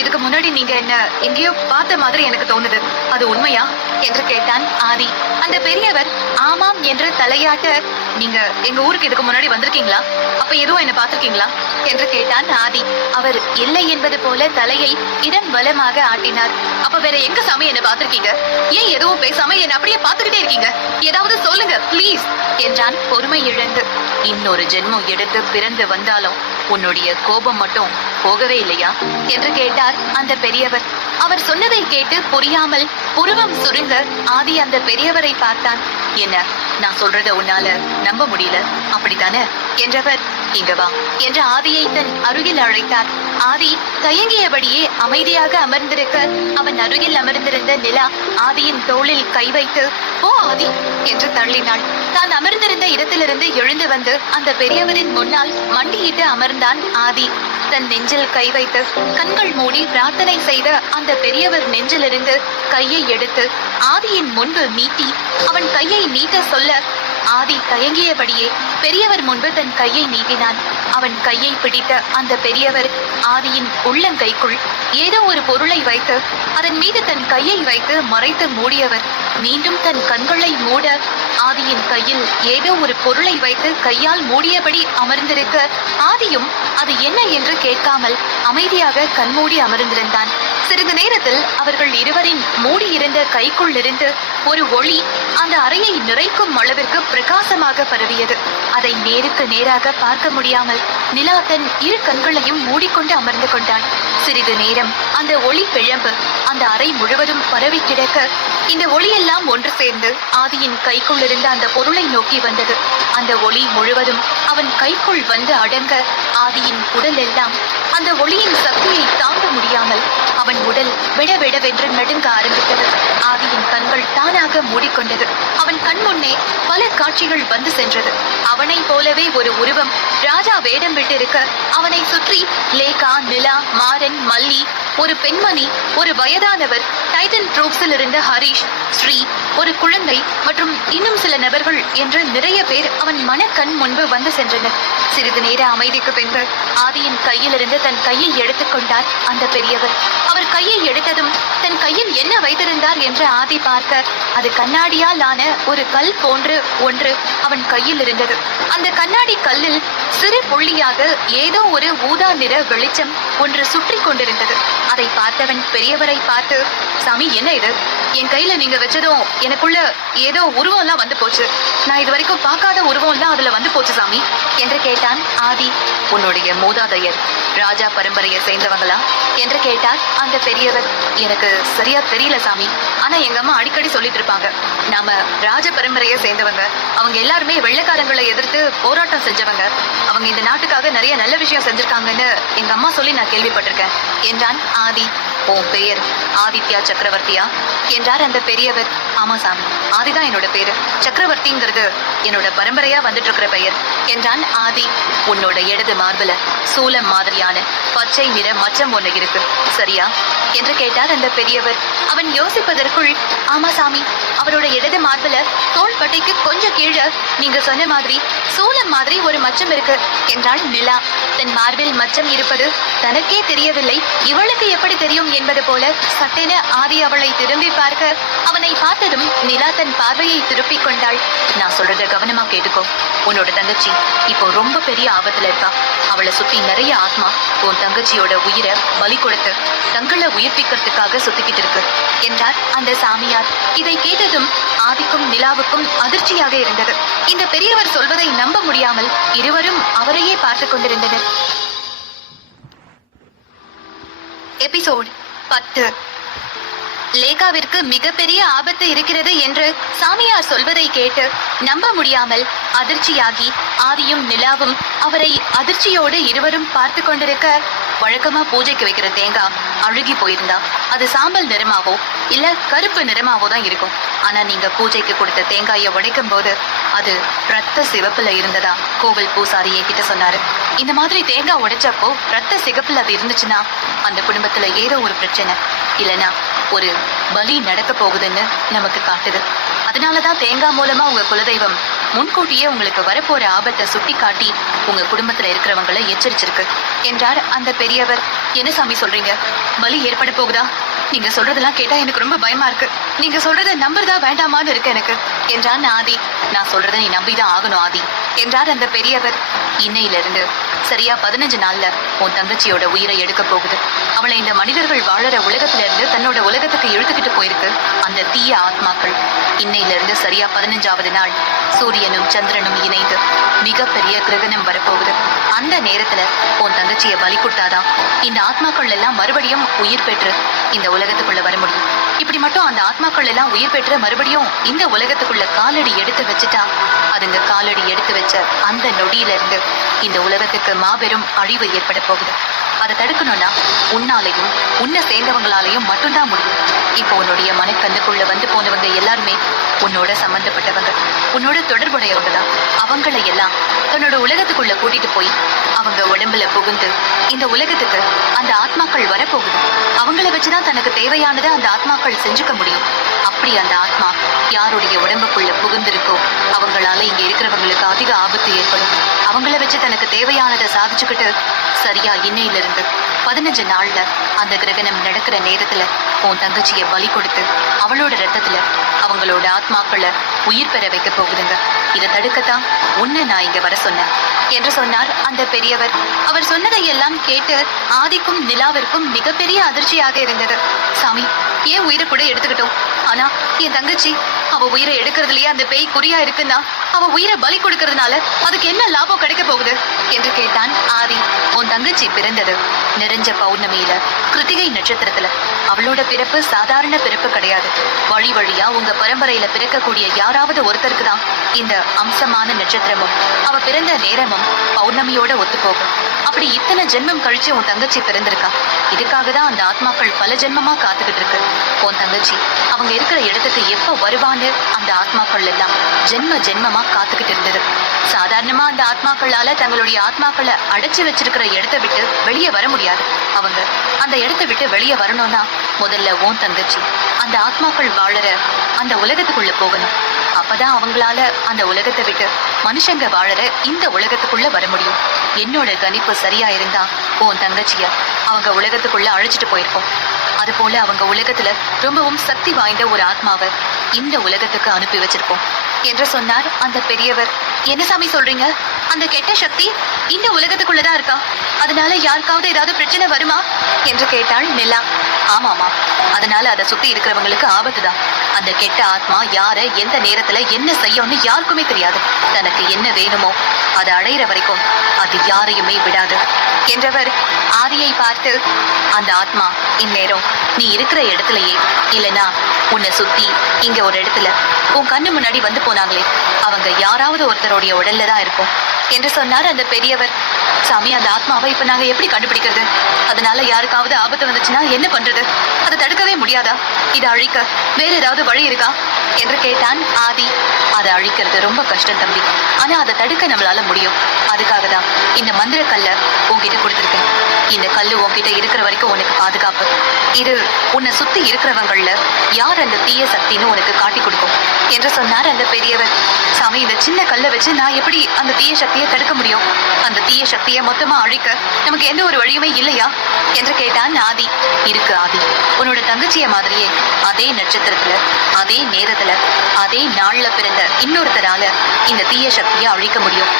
இதுக்கு முன்னாடி நீங்க என்ன எங்கேயோ பார்த்த மாதிரி எனக்கு தோணுது. அது உண்மையா என்று கேட்டான் ஆதி. அந்த பெரியவர் ஆமாம் என்று தலையாட்ட, நீங்க எங்க ஊருக்கு இதுக்கு முன்னாடி வந்திருக்கீங்களா? அப்ப எதுவும் என்ன பார்த்திருக்கீங்களா என்று கேட்டான் ஆதி. அவர் இல்லை என்பது போல தலையை இடம் வலமாக ஆட்டினார். அப்ப வேற எங்க சாமி என்ன பார்த்திருக்கீங்க? ஏன் எதுவும் பேசாம என்ன அப்படியே பார்த்துக்கிட்டே இருக்கீங்க? ஏதாவது சொல்லுங்க பிளீஸ் என்றான் பொறுமை இழந்து. இன்னொரு ஜென்மம் எடுத்து பிறந்து வந்தாலும் உன்னுடைய கோபம் மட்டும் போகவே இல்லையா என்று கேட்டார் அந்த பெரியவர். அவர் சொன்னதை கேட்டு புரியாமல் புருவம் சுருங்க ஆதி அந்த பெரியவரை பார்த்தான். என்ன, நான் சொல்றத உன்னால நம்ப முடியல அப்படித்தானே என்றவர், இங்க வா என்று ஆதியை தன் அருகில் அழைத்தார். ஆதி தயங்கியபடியே அமைதியாக அமர்ந்திருக்க அவன் அருகில் அமர்ந்திருந்த நிலா ஆதியின் தோளில் கை வைத்து, ஓ ஆதி என்று தள்ளினாள். தான் அமர்ந்திருந்த இடத்திலிருந்து எழுந்து வந்து அந்த பெரியவரின் முன்னால் மண்டியிட்டு அமர்ந்தான் ஆதி. தன் நெஞ்சில் கை வைத்து கண்கள் மூடி பிரார்த்தனை செய்த அந்த பெரியவர் நெஞ்சிலிருந்து கையை எடுத்து ஆதியின் முன்பு நீட்டி அவன் கையை நீட்ட சொல்ல ஆதி தயங்கியபடியே பெரியவர் முன்பு தன் கையை நீட்டினான். அவன் கையை பிடித்த அந்த பெரியவர் ஆதியின் உள்ளங்கைக்குள் ஏதோ ஒரு பொருளை வைத்து அதன் மீது தன் கையை வைத்து மறைத்து மூடியவர் மீண்டும் தன் கண்களை மூட ஆதியின் கையில் ஏதோ ஒரு பொருளை வைத்து கையால் மூடியபடி அமர்ந்திருக்க ஆதியும் அது என்ன என்று கேட்காமல் அமைதியாக கண்மூடி அமர்ந்திருந்தான். சிறிது நேரத்தில் அவர்கள் இருவரின் மூடியிருந்த கைக்குள் இருந்து ஒரு ஒளி அந்த அறையை நிறைக்கும் அளவிற்கு பிரகாசமாக பரவியது. அதை நேருக்கு நேராக பார்க்க முடியாமல் நிலா தன் இரு கண்களையும் மூடிக்கொண்டு அமர்ந்து கொண்டாள். சிறிது நேரம் அந்த ஒளி பிழம்பு அந்த அறை முழுவதும் பரவி கிடக்க இந்த ஒளியெல்லாம் ஒன்று சேர்ந்து ஆதியின் கைக்குள் இருந்த அந்த பொருளை நோக்கி வந்தது. அந்த ஒளி முழுவதும் அவன் கைக்குள் வந்து அடங்க ஆதியின் உடல் எல்லாம் அந்த ஒளியின் சக்தியை தாங்க முடியாமல் அவன் உடல் விடவெடவென்று நடுங்க ஆரம்பித்தது. ஆதியின் கண்கள் தானாக மூடிக்கொண்டது. அவன் கண் முன்னே பல காட்சிகள் வந்து சென்றது. அவனை போலவே ஒரு உருவம் ராஜா வேடம் விட்டிருக்க அவனை சுற்றி லேகா, நிலா, மாறன், மல்லி, ஒரு பெண்மணி, ஒரு வயதானவர், டைட்டன் ட்ரூப்ஸில் இருந்த ஹரிஷ், ஸ்ரீ, ஒரு குழந்தை மற்றும் இன்னும் சில நபர்கள் என்று நிறைய பேர் அவன் மனக்கண் முன்பு வந்து சென்றனர். சிறிது நேர அமைதிக்கு பின்பு ஆதியின் கையில் இருந்து தன் கையை எடுத்துக்கொண்டார் அந்த பெரியவர். அவர் கையை எடுத்ததும் தன் கையில் என்ன வைத்திருந்தார் என்று ஆதி பார்க்க, அது கண்ணாடியால் ஆன ஒரு கல் போன்று ஒன்று அவன் கையில் இருந்தது. அந்த கண்ணாடி கல்லில் சிறு புள்ளியாக ஏதோ ஒரு ஊதா நிற வெளிச்சம் ஒன்று சுற்றி கொண்டிருந்தது. அதை பார்த்தவன் பெரியவரை பார்த்து, சாமி என்ன இது? என் கையில நீங்க வச்சதும் எனக்குள்ள ஏதோ உருவம் எல்லாம் வந்து போச்சு. நான் இது வரைக்கும் பார்க்காத உருவம் எல்லாம் அதுல வந்து போச்சு சாமி என்று கேட்டான் ஆதி. உன்னுடைய மூதாதையர் ராஜா பரம்பரையை சேர்ந்தவங்களா என்று கேட்டார் அந்த பெரியவர். எனக்கு சரியா தெரியல சாமி, ஆனா எங்க அம்மா அடிக்கடி சொல்லிட்டு இருப்பாங்க, நாம ராஜ பரம்பரையை சேர்ந்தவங்க, அவங்க எல்லாருமே வெள்ளைக்காரங்களை எதிர்த்து போராட்டம் செஞ்சவங்க, அவங்க இந்த நாட்டுக்காக நிறைய நல்ல விஷயம் செஞ்சிருக்காங்கன்னு எங்க அம்மா சொல்லி நான் கேள்விப்பட்டிருக்கேன் என்றான் ஆதி. உன் பெயர் ஆதித்யா சக்கரவர்த்தியா என்றார் அந்த பெரியவர். ஆமா சாமி, ஆதிதான் என்னோட பேரு, சக்கரவர்த்திங்கிறது என்னோட பரம்பரையா வந்துட்டு இருக்கிற பெயர் என்றான் ஆதி. உன்னோட இடது மார்புல சூலம் மாதிரியான பச்சை நிற மச்சம் ஒண்ணு இருக்கு சரியா என்று கேட்டார் அந்த பெரியவர். அவன் யோசிப்பதற்குள், ஆமா சாமி, அவரோட இடது மார்புல தோள்பட்டைக்கு கொஞ்சம் கீழே நீங்க சொன்ன மாதிரி சூலம் மாதிரி ஒரு மச்சம் இருக்கு என்றாள் நிலா. தன் மார்பில் மச்சம் இருப்பது தனக்கே தெரியவில்லை, இவளுக்கு எப்படி தெரியும் என்பது போல சட்டென ஆதி அவளை திரும்பி பார்க்க, அவனை பார்த்ததும் நிலா தன் பார்வையை திருப்பிக் கொண்டாள். நான் சொல்றத கவனமா கேட்டுக்கோ. உன்னோட தங்கச்சி இப்போ ரொம்ப பெரிய ஆபத்துல இருக்கா. அவளை சுத்தி நிறைய ஆத்மா உன் தங்கச்சியோட உயிரை பலி கொடுத்து தங்களை உயிர்ப்பிக்கிறதுக்காக சுத்திக்கிட்டு இருக்கு என்றார் அந்த சாமியார். இதை கேட்டதும் ஆதிக்கும் நிலாவுக்கும் அதிர்ச்சியாக இருந்தது. இந்த பெரியவர் சொல்வதை நம்ப முடியாமல் இருவரும் அவரையே பார்த்து கொண்டிருந்தனர். எபிசோட் 10. லேகாவிற்கு மிகப்பெரிய ஆபத்து இருக்கிறது என்று சாமியார் சொல்வதை கேட்டு நம்ப முடியாமல் அதிர்ச்சியாகி ஆதியும் நிலாவும் அவரை அதிர்ச்சியோடு இருவரும் பார்த்து கொண்டிருக்க, வழக்கமா பூஜைக்கு வைக்கிற தேங்காய் அழுகி போயிருந்தா அது சாம்பல் நிறமாவோ இல்ல கருப்பு நிறமாவோ தான் இருக்கும். ஆனா நீங்க பூஜைக்கு கொடுத்த தேங்காயை உடைக்கும் போது அது ரத்த சிவப்புல இருந்ததா கோவில் பூசாரி என்கிட்ட சொன்னாரு. இந்த மாதிரி தேங்காய் உடைச்சப்போ ரத்த சிகப்புல அது இருந்துச்சுன்னா அந்த குடும்பத்துல ஏதோ ஒரு பிரச்சனை இல்லைன்னா ஒரு பலி நடக்க போகுதுன்னு நமக்கு காட்டுது. அதனாலதான் தேங்காய் மூலமா உங்க குலதெய்வம் முன்கூட்டியே உங்களுக்கு வரப்போற ஆபத்தை சுட்டி காட்டி உங்க குடும்பத்துல இருக்கிறவங்களை எச்சரிச்சிருக்கு என்றார் அந்த பெரியவர். என்ன சாமி சொல்றீங்க? பலி ஏற்பட போகுதா? நீங்க சொல்றதெல்லாம் கேட்டா எனக்கு ரொம்ப பயமா இருக்கு. நீங்க சொல்றத நம்புறதா வேண்டாமான்னு இருக்கு எனக்கு என்றான் ஆதி. நான் சொல்றத நீ நம்பிதான் ஆகணும் ஆதி என்றார் அந்த பெரியவர். இன்னையில இருந்து சரியா 15 நாள்ல உன் தங்கச்சியோட உயிரை எடுக்க போகுது. அவளை இந்த மனிதர்கள் வாழற உலகத்துல இருந்து தன்னோட உலகத்துக்கு இழுத்துக்கிட்டு போயிருக்கு அந்த தீய ஆத்மாக்கள். இன்னையில இருந்து சரியா 15வது நாள் சூரியனும் சந்திரனும் இணைந்து மிகப்பெரிய கிரகணம் வரப்போகுது. அந்த நேரத்துல உன் தங்கச்சிய பலி கொடுத்தாதான் இந்த ஆத்மாக்கள் எல்லாம் மறுபடியும் உயிர் பெற்று இந்த உலகத்துக்குள்ள வர முடியும். இப்படி மட்டும் அந்த ஆத்மாக்கள் எல்லாம் உயிர் பெற்று மறுபடியும் இந்த உலகத்துக்குள்ள காலடி எடுத்து வச்சுட்டா அதுங்க காலடி எடுத்து வச்ச அந்த நொடியில இருந்து இந்த உலகத்துக்கு மாபெரும் அழிவு ஏற்பட போகுது. அதை தடுக்கணும்னா உன்னாலையும் உன்னை சேர்ந்தவங்களாலையும் மட்டும்தான் முடியும். இப்போ உன்னுடைய மனக்கண்ணுக்குள்ள வந்து போனவங்க எல்லாருமே உன்னோட சம்பந்தப்பட்டவங்க, உன்னோட தொடர்புடையவங்க தான். அவங்களை எல்லாம் தன்னோட உலகத்துக்குள்ள கூட்டிட்டு போய் அவங்க உடம்புல புகுந்து இந்த உலகத்துக்கு அந்த ஆத்மாக்கள் வரப்போகுது. அவங்கள வச்சுதான் தனக்கு தேவையானதை அந்த ஆத்மாக்கள் செஞ்சுக்க முடியும். அப்படி அந்த ஆத்மா யாருடைய உடம்புக்குள்ள புகுந்திருக்கோ அவங்களால இங்க இருக்கிறவங்களுக்கு அதிக ஆபத்து ஏற்படும். அவங்கள வச்சு தனக்கு தேவையானதை சாதிச்சுக்கிட்டு சரியா இன்னையில இருந்து 15 நாள்ல அந்த கிரகணம் நடக்கிற நேரத்துல உன் தங்கச்சிய பலி கொடுத்து அவளோட ரத்தத்துல அவங்களோட ஆத்மாக்களை உயிர் பெற வைக்க போகுதுங்க. இதை தடுக்கத்தான் உன்னை நான் இங்க வர சொன்னேன் என்று சொன்னார் அந்த பெரியவர். அவர் சொன்னதை எல்லாம் கேட்டு ஆதிக்கும் நிலாவிற்கும் மிகப்பெரிய அதிர்ச்சியாக இருந்தது. சாமி, ஏன் உயிரை கூட எடுத்துக்கிட்டோம், ஆனா என் தங்கச்சி அவ உயிரை எடுக்கிறதுலயே அந்த பேய் குறியா இருக்குன்னா அவ உயிரை பலி கொடுக்கறதுனால அதுக்கு என்ன லாபம் கிடைக்க போகுது என்று கேட்டான் ஆதி. உன் தங்கச்சி பிறந்தது நிறைஞ்ச பௌர்ணமியில கிருத்திகை நட்சத்திரத்துல. அவளோட பிறப்பு சாதாரண பிறப்பு கிடையாது. வழி வழியா உங்க பரம்பரையில பிறக்கக்கூடிய யாராவது ஒருத்தருக்கு தான் இந்த அம்சமான நட்சத்திரமும் அவ பிறந்த நேரமும் பௌர்ணமியோட ஒத்து போகும். அப்படி இத்தனை ஜென்மம் கழிச்சு உன் தங்கச்சி பிறந்திருக்கா. இதுக்காக தான் அந்த ஆத்மாக்கள் பல ஜென்மமா காத்துக்கிட்டு இருக்கு. உன் தங்கச்சி அவங்க இருக்கிற இடத்துக்கு எப்ப வருவான்னு அந்த ஆத்மாக்கள் எல்லாம் ஜென்ம ஜென்மமா காத்துக்கிட்டு இருந்தது. சாதாரணமா அந்த ஆத்மாக்களால தங்களுடைய ஆத்மாக்களை அடைச்சு வச்சிருக்கிற இடத்தை விட்டு வெளியே வர முடியாது. அவங்க அந்த இடத்தை விட்டு வெளியே வரணும்னா முதல்ல உன் தங்கச்சி அந்த ஆத்மாக்கள் வாழற அந்த உலகத்துக்குள்ள போகணும். அப்பதான் அவங்களால அந்த உலகத்தை விட்டு மனுஷங்க வாழற இந்த உலகத்துக்குள்ள வர முடியும். என்னோட கணிப்பு சரியா இருந்தா உன் தங்கச்சிய அவங்க உலகத்துக்குள்ள அழைச்சிட்டு போயிருக்கோம். அது போல அவங்க உலகத்துல ரொம்பவும் சக்தி வாய்ந்த ஒரு ஆத்மாவை இந்த உலகத்துக்கு அனுப்பி வச்சிருக்கோம் என்று சொன்னார் அந்த பெரியவர். என்ன சாமி சொல்றீங்க? அந்த கெட்ட சக்தி இந்த உலகத்துக்குள்ளதான் இருக்கா? அதனால யாருக்காவது ஏதாவது பிரச்சனை வருமா என்று கேட்டாள் நிலா. ஆமாமா, அதனால அதை சுத்தி இருக்கிறவங்களுக்கு ஆபத்துதான். அந்த கெட்ட ஆத்மா யார எந்த நேரத்துல என்ன செய்யும்னு யாருக்குமே தெரியாது. தனக்கு என்ன வேணுமோ அதை அடையிற வரைக்கும் அது யாரையுமே விடாது என்றவர் ஆதியை பார்த்து, அந்த ஆத்மா இந்நேரம் நீ இருக்கிற இடத்துலயே இல்லனா உன்னை சுத்தி இங்க ஒரு இடத்துல உன் கண்ணு முன்னாடி வந்து போனாங்களே அவங்க யாராவது ஒருத்தருடைய உடல்ல தான் இருக்கும் என்று சொன்னார் அந்த பெரியவர். சாமி, அந்த ஆத்மாவை இப்ப நாங்க எப்படி கண்டுபிடிக்கிறது? அதனால யாருக்காவது ஆபத்து வந்துச்சுன்னா என்ன பண்றது? அதை தடுக்கவே முடியாதா? இதை அழிக்க வேற ஏதாவது வழி இருக்கா என்று கேட்டான் ஆதி. அதை அழிக்கிறது ரொம்ப கஷ்டம் தம்பி, ஆனா அதை தடுக்க நம்மளால முடியும். அதுக்காக தான் இந்த மந்திர கல்ல உன்கிட்ட கொடுத்துருக்கேன். இந்த கல்லு உன்கிட்ட இருக்கிற வரைக்கும் உனக்கு பாதுகாப்பு. இது உன்னை சுத்தி இருக்கிறவங்கள யார் அந்த தீய சக்தின்னு உனக்கு காட்டி கொடுக்கும் என்று சொன்னார் அந்த பெரியவர். சாமி, இந்த சின்ன கல்லை வச்சு நான் எப்படி அந்த தீய சக்தியை தடுக்க முடியும்? அந்த தீய சக்தியை மொத்தமா அழிக்க நமக்கு எந்த ஒரு வழியுமே இல்லையா என்று கேட்டான் ஆதி. இருக்கு ஆதி, உன்னோட தங்கச்சிய மாதிரியே அதே நட்சத்திரத்துல அதே நேரத்துல அதே நாள்ல பிறந்த இன்னொருத்தரால இந்த தீய சக்தியை அழிக்க முடியும்.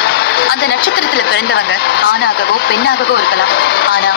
அந்த நட்சத்திரத்துல பிறந்தவங்க ஆணாகவோ பெண்ணாகவோ இருக்கலாம். ஆனா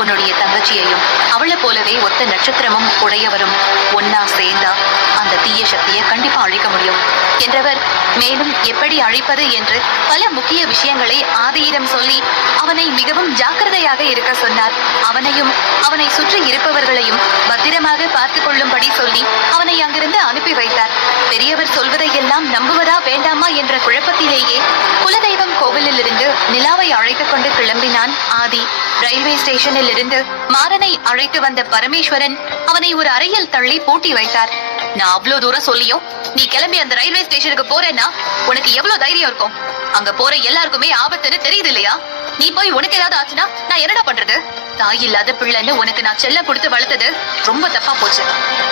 உன்னுடைய தங்கச்சியையும் அவளை போலவே ஒத்த நட்சத்திரமும் உடையவரும் ஒன்னா சேர்ந்தா அந்த தீய சக்தியை கண்டிப்பா அழிக்க முடியும் என்றவர் மேலும் எப்படி அழிப்பது என்று பல முக்கிய விஷயங்களை ஆதியிடம் சொல்லி அவனை மிகவும் ஜாக்கிரதையாக இருக்க சொன்னார். அவனையும் அவனை சுற்றி இருப்பவர்களையும் பத்திரமாக பார்த்து கொள்ளும்படி சொல்லி அவனை அங்கிருந்து அனுப்பி வைத்தார். பெரியவர் சொல்வதை எல்லாம் நம்புவதா வேண்டாமா என்ற குழப்பத்திலேயே குலதெய்வம் கோவிலில் இருந்து நிலாவை அழைத்துக் கொண்டு கிளம்பினான் ஆதி. ரயில்வே ஸ்டேஷனில் இருந்து மாறனை அழைத்து வந்த பரமேஸ்வரன் அவனை ஒரு அறையில் தள்ளி பூட்டி வைத்தார். நான் அவ்வளவு தூரம் சொல்லியும் நீ கிளம்பி அந்த ரயில்வே ஸ்டேஷனுக்கு போறேன்னா உனக்கு எவ்வளவு தைரியம் இருக்கும்? அங்க போற எல்லாருக்குமே ஆபத்துன்னு தெரியுது இல்லையா? நீ போய் உனக்கு ஏதாவது ஆச்சுன்னா நான் என்னடா பண்றது? தாய் இல்லாத பிள்ளைன்னு உனக்கு நான் செல்லம் கொடுத்து வளர்த்தது ரொம்ப தப்பா போச்சு.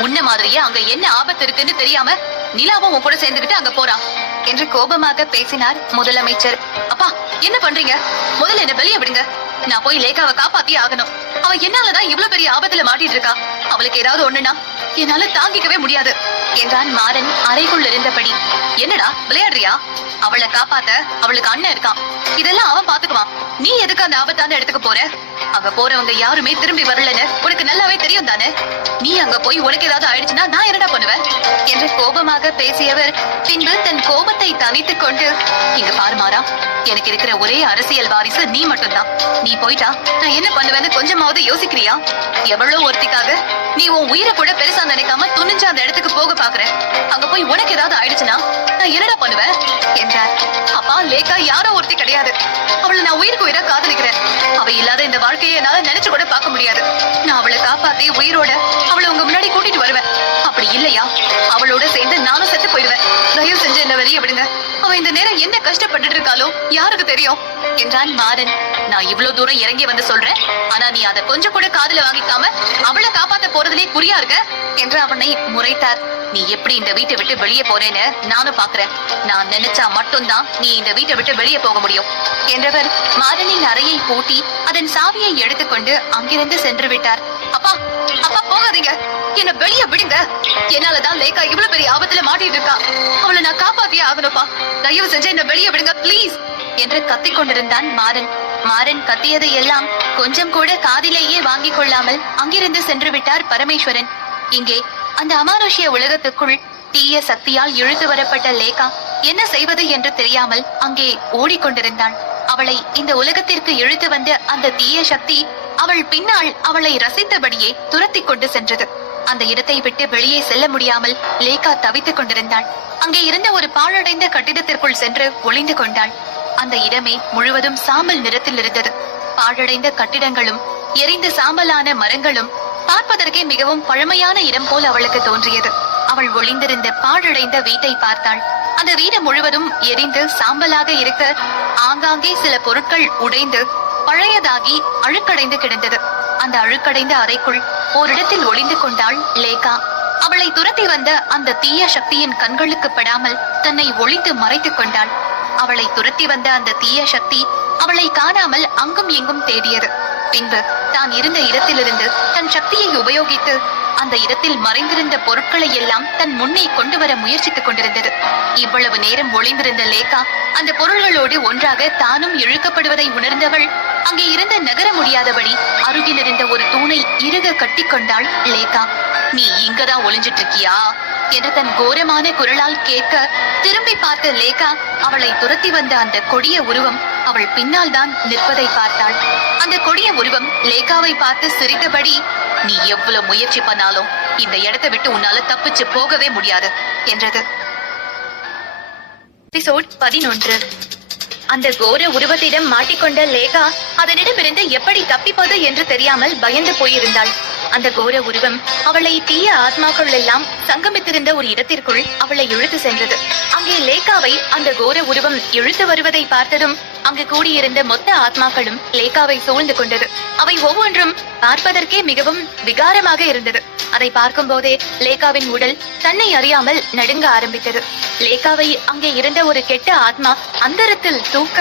உன்ன மாதிரியே அங்க என்ன ஆபத்து இருக்குன்னு தெரியாம நிலாவும் உன் கூட சேர்ந்துகிட்டு அங்க போறான் என்று கோபமாக பேசினார் முதலமைச்சர். அப்பா, என்ன பண்றீங்க? முதல்ல என்ன வெளியே விடுங்க. நான் போய் லேகாவை காப்பாத்தி ஆகணும். அவ என்னாலதான் இவ்வளவு பெரிய ஆபத்துல மாட்டிட்டு இருக்கா. அவளுக்கு ஏதாவது ஒண்ணுனா என்னால தாங்கிக்கவே முடியாது என்றான் மாறன் அறைக்குள் இருந்தபடி. என்னடா விளையாடுறியா? அவளை காப்பாத்த அவளுக்கு அண்ணன் இருக்கான். இதெல்லாம் அவன் பாத்துக்குவான். நீ எதுக்கு அந்த ஆபத்தான இடத்துக்கு போற? அங்க போறவங்க யாருமே திரும்பி வரலன்னு உனக்கு நல்லாவே தெரியும் தானே? நீ அங்க போய் உனக்கு ஏதாவது ஆயிடுச்சுன்னா நான் என்னடா பண்ணுவேன் என்று கோபமாக பேசியவர் பின்பு தன் கோபத்தை தனித்துக் கொண்டு, இங்க பாரு மாறா, எனக்கு இருக்கிற ஒரே அரசியல் வாரிசு நீ மட்டும்தான். நீ போயிட்டா நான் என்ன பண்ணுவேன்னு கொஞ்சமாவது யோசிக்கிறியா? எவ்வளவு ஒருத்திக்காக நீ உன் உயிரை கூட பெருசா நினைக்காம துணிஞ்சு அந்த இடத்துக்கு போக பாக்குற. அங்க போய் உனக்கு ஏதாவது ஆயிடுச்சுன்னா நான் என்னடா பண்ணுவேன் என்றார். அப்பா, லேக்கா யாரோ ஒருத்தி கிடையாது. அவளை நான் உயிருக்கு உயிரா காதலிக்கிறேன். அவ இல்லாத இந்த வாழ்க்கையை என்னால நினைச்சு கூட பார்க்க முடியாது. நான் அவளை காப்பாத்தி உயிரோட அவளை உங்க முன்னாடி கூட்டிட்டு வருவேன். அப்படி இல்லையா அவளோட சேர்ந்து நானும் செத்து போயிடுவேன். தயவு செஞ்சு என்ன வெளியே விடுங்க. அவ இந்த நேரம் என்ன கஷ்டப்பட்டுட்டு இருக்காளோ யாருக்கு தெரியும் என்றான் மாறன். நான் இவ்வளவு தூரம் இறங்கி வந்து சொல்றேன், ஆனா நீ அதை கொஞ்சம் கூட காதுல வாங்கிக்காம அவளை காப்பாத்த போறதுலே குறியா இருக்க என்று அவனை முறைத்தார். நீ எப்படி இந்த வீட்டை விட்டு வெளியே போறேன்னு நானும் பாக்குறேன். நான் நினைச்சா மட்டும்தான் நீ இந்த வீட்டை விட்டு வெளியே போக முடியும் என்றவர் மாறனின் அறையை பூட்டி அதன் சாவியை எடுத்துக்கொண்டு அங்கிருந்து சென்று விட்டார். அப்பா, அப்பா போகாதீங்க, என்ன வெளியே விடுங்க. என்னாலதான் லேக்கா இவ்வளவு பெரிய ஆபத்துல மாட்டிட்டு இருக்கா. அவளை நான் காப்பாத்தியே ஆகணும்ப்பா. தயவு செஞ்சு என்ன வெளியே விடுங்க பிளீஸ் என்று கத்திக் கொண்டிருந்தான் மாறன். மாறன் கத்தியதை எல்லாம் கொஞ்சம் கூட காதிலேயே வாங்கிக் கொள்ளாமல் அங்கிருந்து சென்று விட்டார் பரமேஸ்வரன். இங்கே அந்த அமானுஷ்ய உலகத்துக்குள் தீய சக்தியால் இழுத்து வரப்பட்ட லேகா என்ன செய்வது என்று தெரியாமல் அங்கே ஓடிக்கொண்டிருந்தாள். அவளை இந்த உலகத்திற்கு இழுத்து வந்த அந்த தீய சக்தி அவள் பின்னால் அவளை ரசித்தபடியே துரத்தி கொண்டு சென்றது. அந்த இடத்தை விட்டு வெளியே செல்ல முடியாமல் லேகா தவித்துக் கொண்டிருந்தாள். அங்கே இருந்த ஒரு பாழடைந்த கட்டிடத்திற்குள் சென்று ஒளிந்து கொண்டாள். அந்த இடமே முழுவதும் சாம்பல் நிறத்தில் இருந்தது. பாழடைந்த கட்டிடங்களும் எரிந்து சாம்பலான மரங்களும் பார்ப்பதற்கே மிகவும் பழமையான இடம் போல் அவளுக்கு தோன்றியது. அவள் ஒளிந்திருந்த பாழடைந்த வீட்டை பார்த்தாள். அந்த வீடு முழுவதும் எரிந்து சாம்பலாக இருக்க, ஆங்காங்கே சில பொருட்கள் உடைந்து பழையதாகி அழுக்கடைந்து கிடந்தது. அந்த அழுக்கடைந்த அறைக்குள் ஓரிடத்தில் ஒளிந்து கொண்டாள் லேகா. அவளை துரத்தி வந்த அந்த தீய சக்தியின் கண்களுக்கு படாமல் தன்னை ஒளித்து மறைத்துக் கொண்டாள். அவளை துரத்தி வந்த அந்த தீய சக்தி அவளை காணாமல் அங்கும் இங்கும் தேடியது. பின்பு தான் இருந்த இடத்திலிருந்து தன் சக்தியை உபயோகித்து அந்த இடத்தில் மறைந்திருந்த பொருட்களை எல்லாம் தன் முன்னே கொண்டு வர முயற்சித்துக் கொண்டிருந்தது. இவ்வளவு நேரம் ஒளிந்திருந்த லேகா அந்த பொருள்களோடு ஒன்றாக தானும் இழுக்கப்படுவதை உணர்ந்தவள் அங்கே இருந்து நகர முடியாதபடி அருகில் இருந்த ஒரு தூணை இறுக கட்டி கொண்டாள் லேகா. நீ இங்கதான் ஒளிஞ்சிட்டு இருக்கியா என தன் கோரமான குரலால் கேட்க, திரும்பி பார்த்த லேகா அவளை துரத்தி வந்த அந்த கொடிய உருவம் அவள் பின்னால் தான் நிற்பதை பார்த்தாள். அந்த கொடிய உருவம் லேகாவை பார்த்து சிரித்தபடி, நீ எவ்வளவு முயற்சி பண்ணாலும் இந்த இடத்தை விட்டு உன்னால தப்பிச்சு போகவே முடியாது என்றது. எபிசோட் 11. அந்த கோர உருவத்திடம் மாட்டிக்கொண்ட லேகா அதனிடமிருந்து எப்படி தப்பிப்பது என்று தெரியாமல் பயந்து போயிருந்தாள். அந்த கோர உருவம் அவளை தீய ஆத்மாக்கள் எல்லாம் சங்கமித்திருந்த ஒரு இடத்திற்குள் அவளை இழுத்து சென்றது. அங்கே லேகாவை அந்த கோர உருவம் இழுத்து வருவதை பார்த்ததும் அங்கு கூடியிருந்த மொத்த ஆத்மாக்களும் லேகாவை சூழ்ந்து கொண்டது. அவை ஒவ்வொன்றும் பார்ப்பதற்கே மிகவும் விகாரமாக இருந்தது. அதை பார்க்கும் போதே லேகாவின் உடல் தன்னை அறியாமல் நடுங்க ஆரம்பித்தது. லேகாவை அங்கே இருந்த ஒரு கெட்ட ஆத்மா அந்தரத்தில் தூக்க,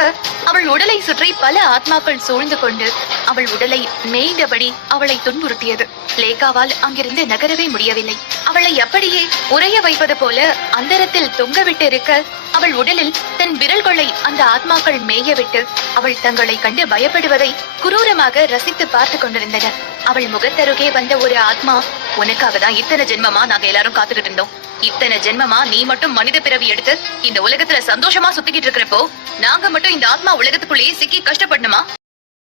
அவள் உடலை சுற்றி பல ஆத்மாக்கள் சூழ்ந்து கொண்டு அவள் உடலை மேய்ந்தபடி அவளை துன்புறுத்தியது. லேகாவால் அங்கிருந்து நகரவே முடியவில்லை. அவளை அப்படியே உறைய வைப்பது போல அந்தரத்தில் தொங்கவிட்டு இருக்க, அவள் உடலில் தன் விரல்களை அந்த ஆத்மாக்கள் மேயவிட்டு அவள் தங்களை கண்டு பயப்படுவதை குரூரமாக ரசித்து பார்த்து கொண்டிருந்தன. அவள் முகத்தருகே வந்த ஒரு ஆத்மா, உனக்காக தான் இத்தனை ஜென்மமா நாங்க எல்லாரும் காத்துக்கிட்டு இருந்தோம். இத்தனை ஜென்மமா நீ மட்டும் மனித பிறவி எடுத்து இந்த உலகத்துல சந்தோஷமா சுத்திக்கிட்டு இருக்கிறப்போ நாங்க மட்டும் இந்த ஆத்மா உலகத்துக்குள்ளேயே சிக்கி கஷ்டப்படணுமா?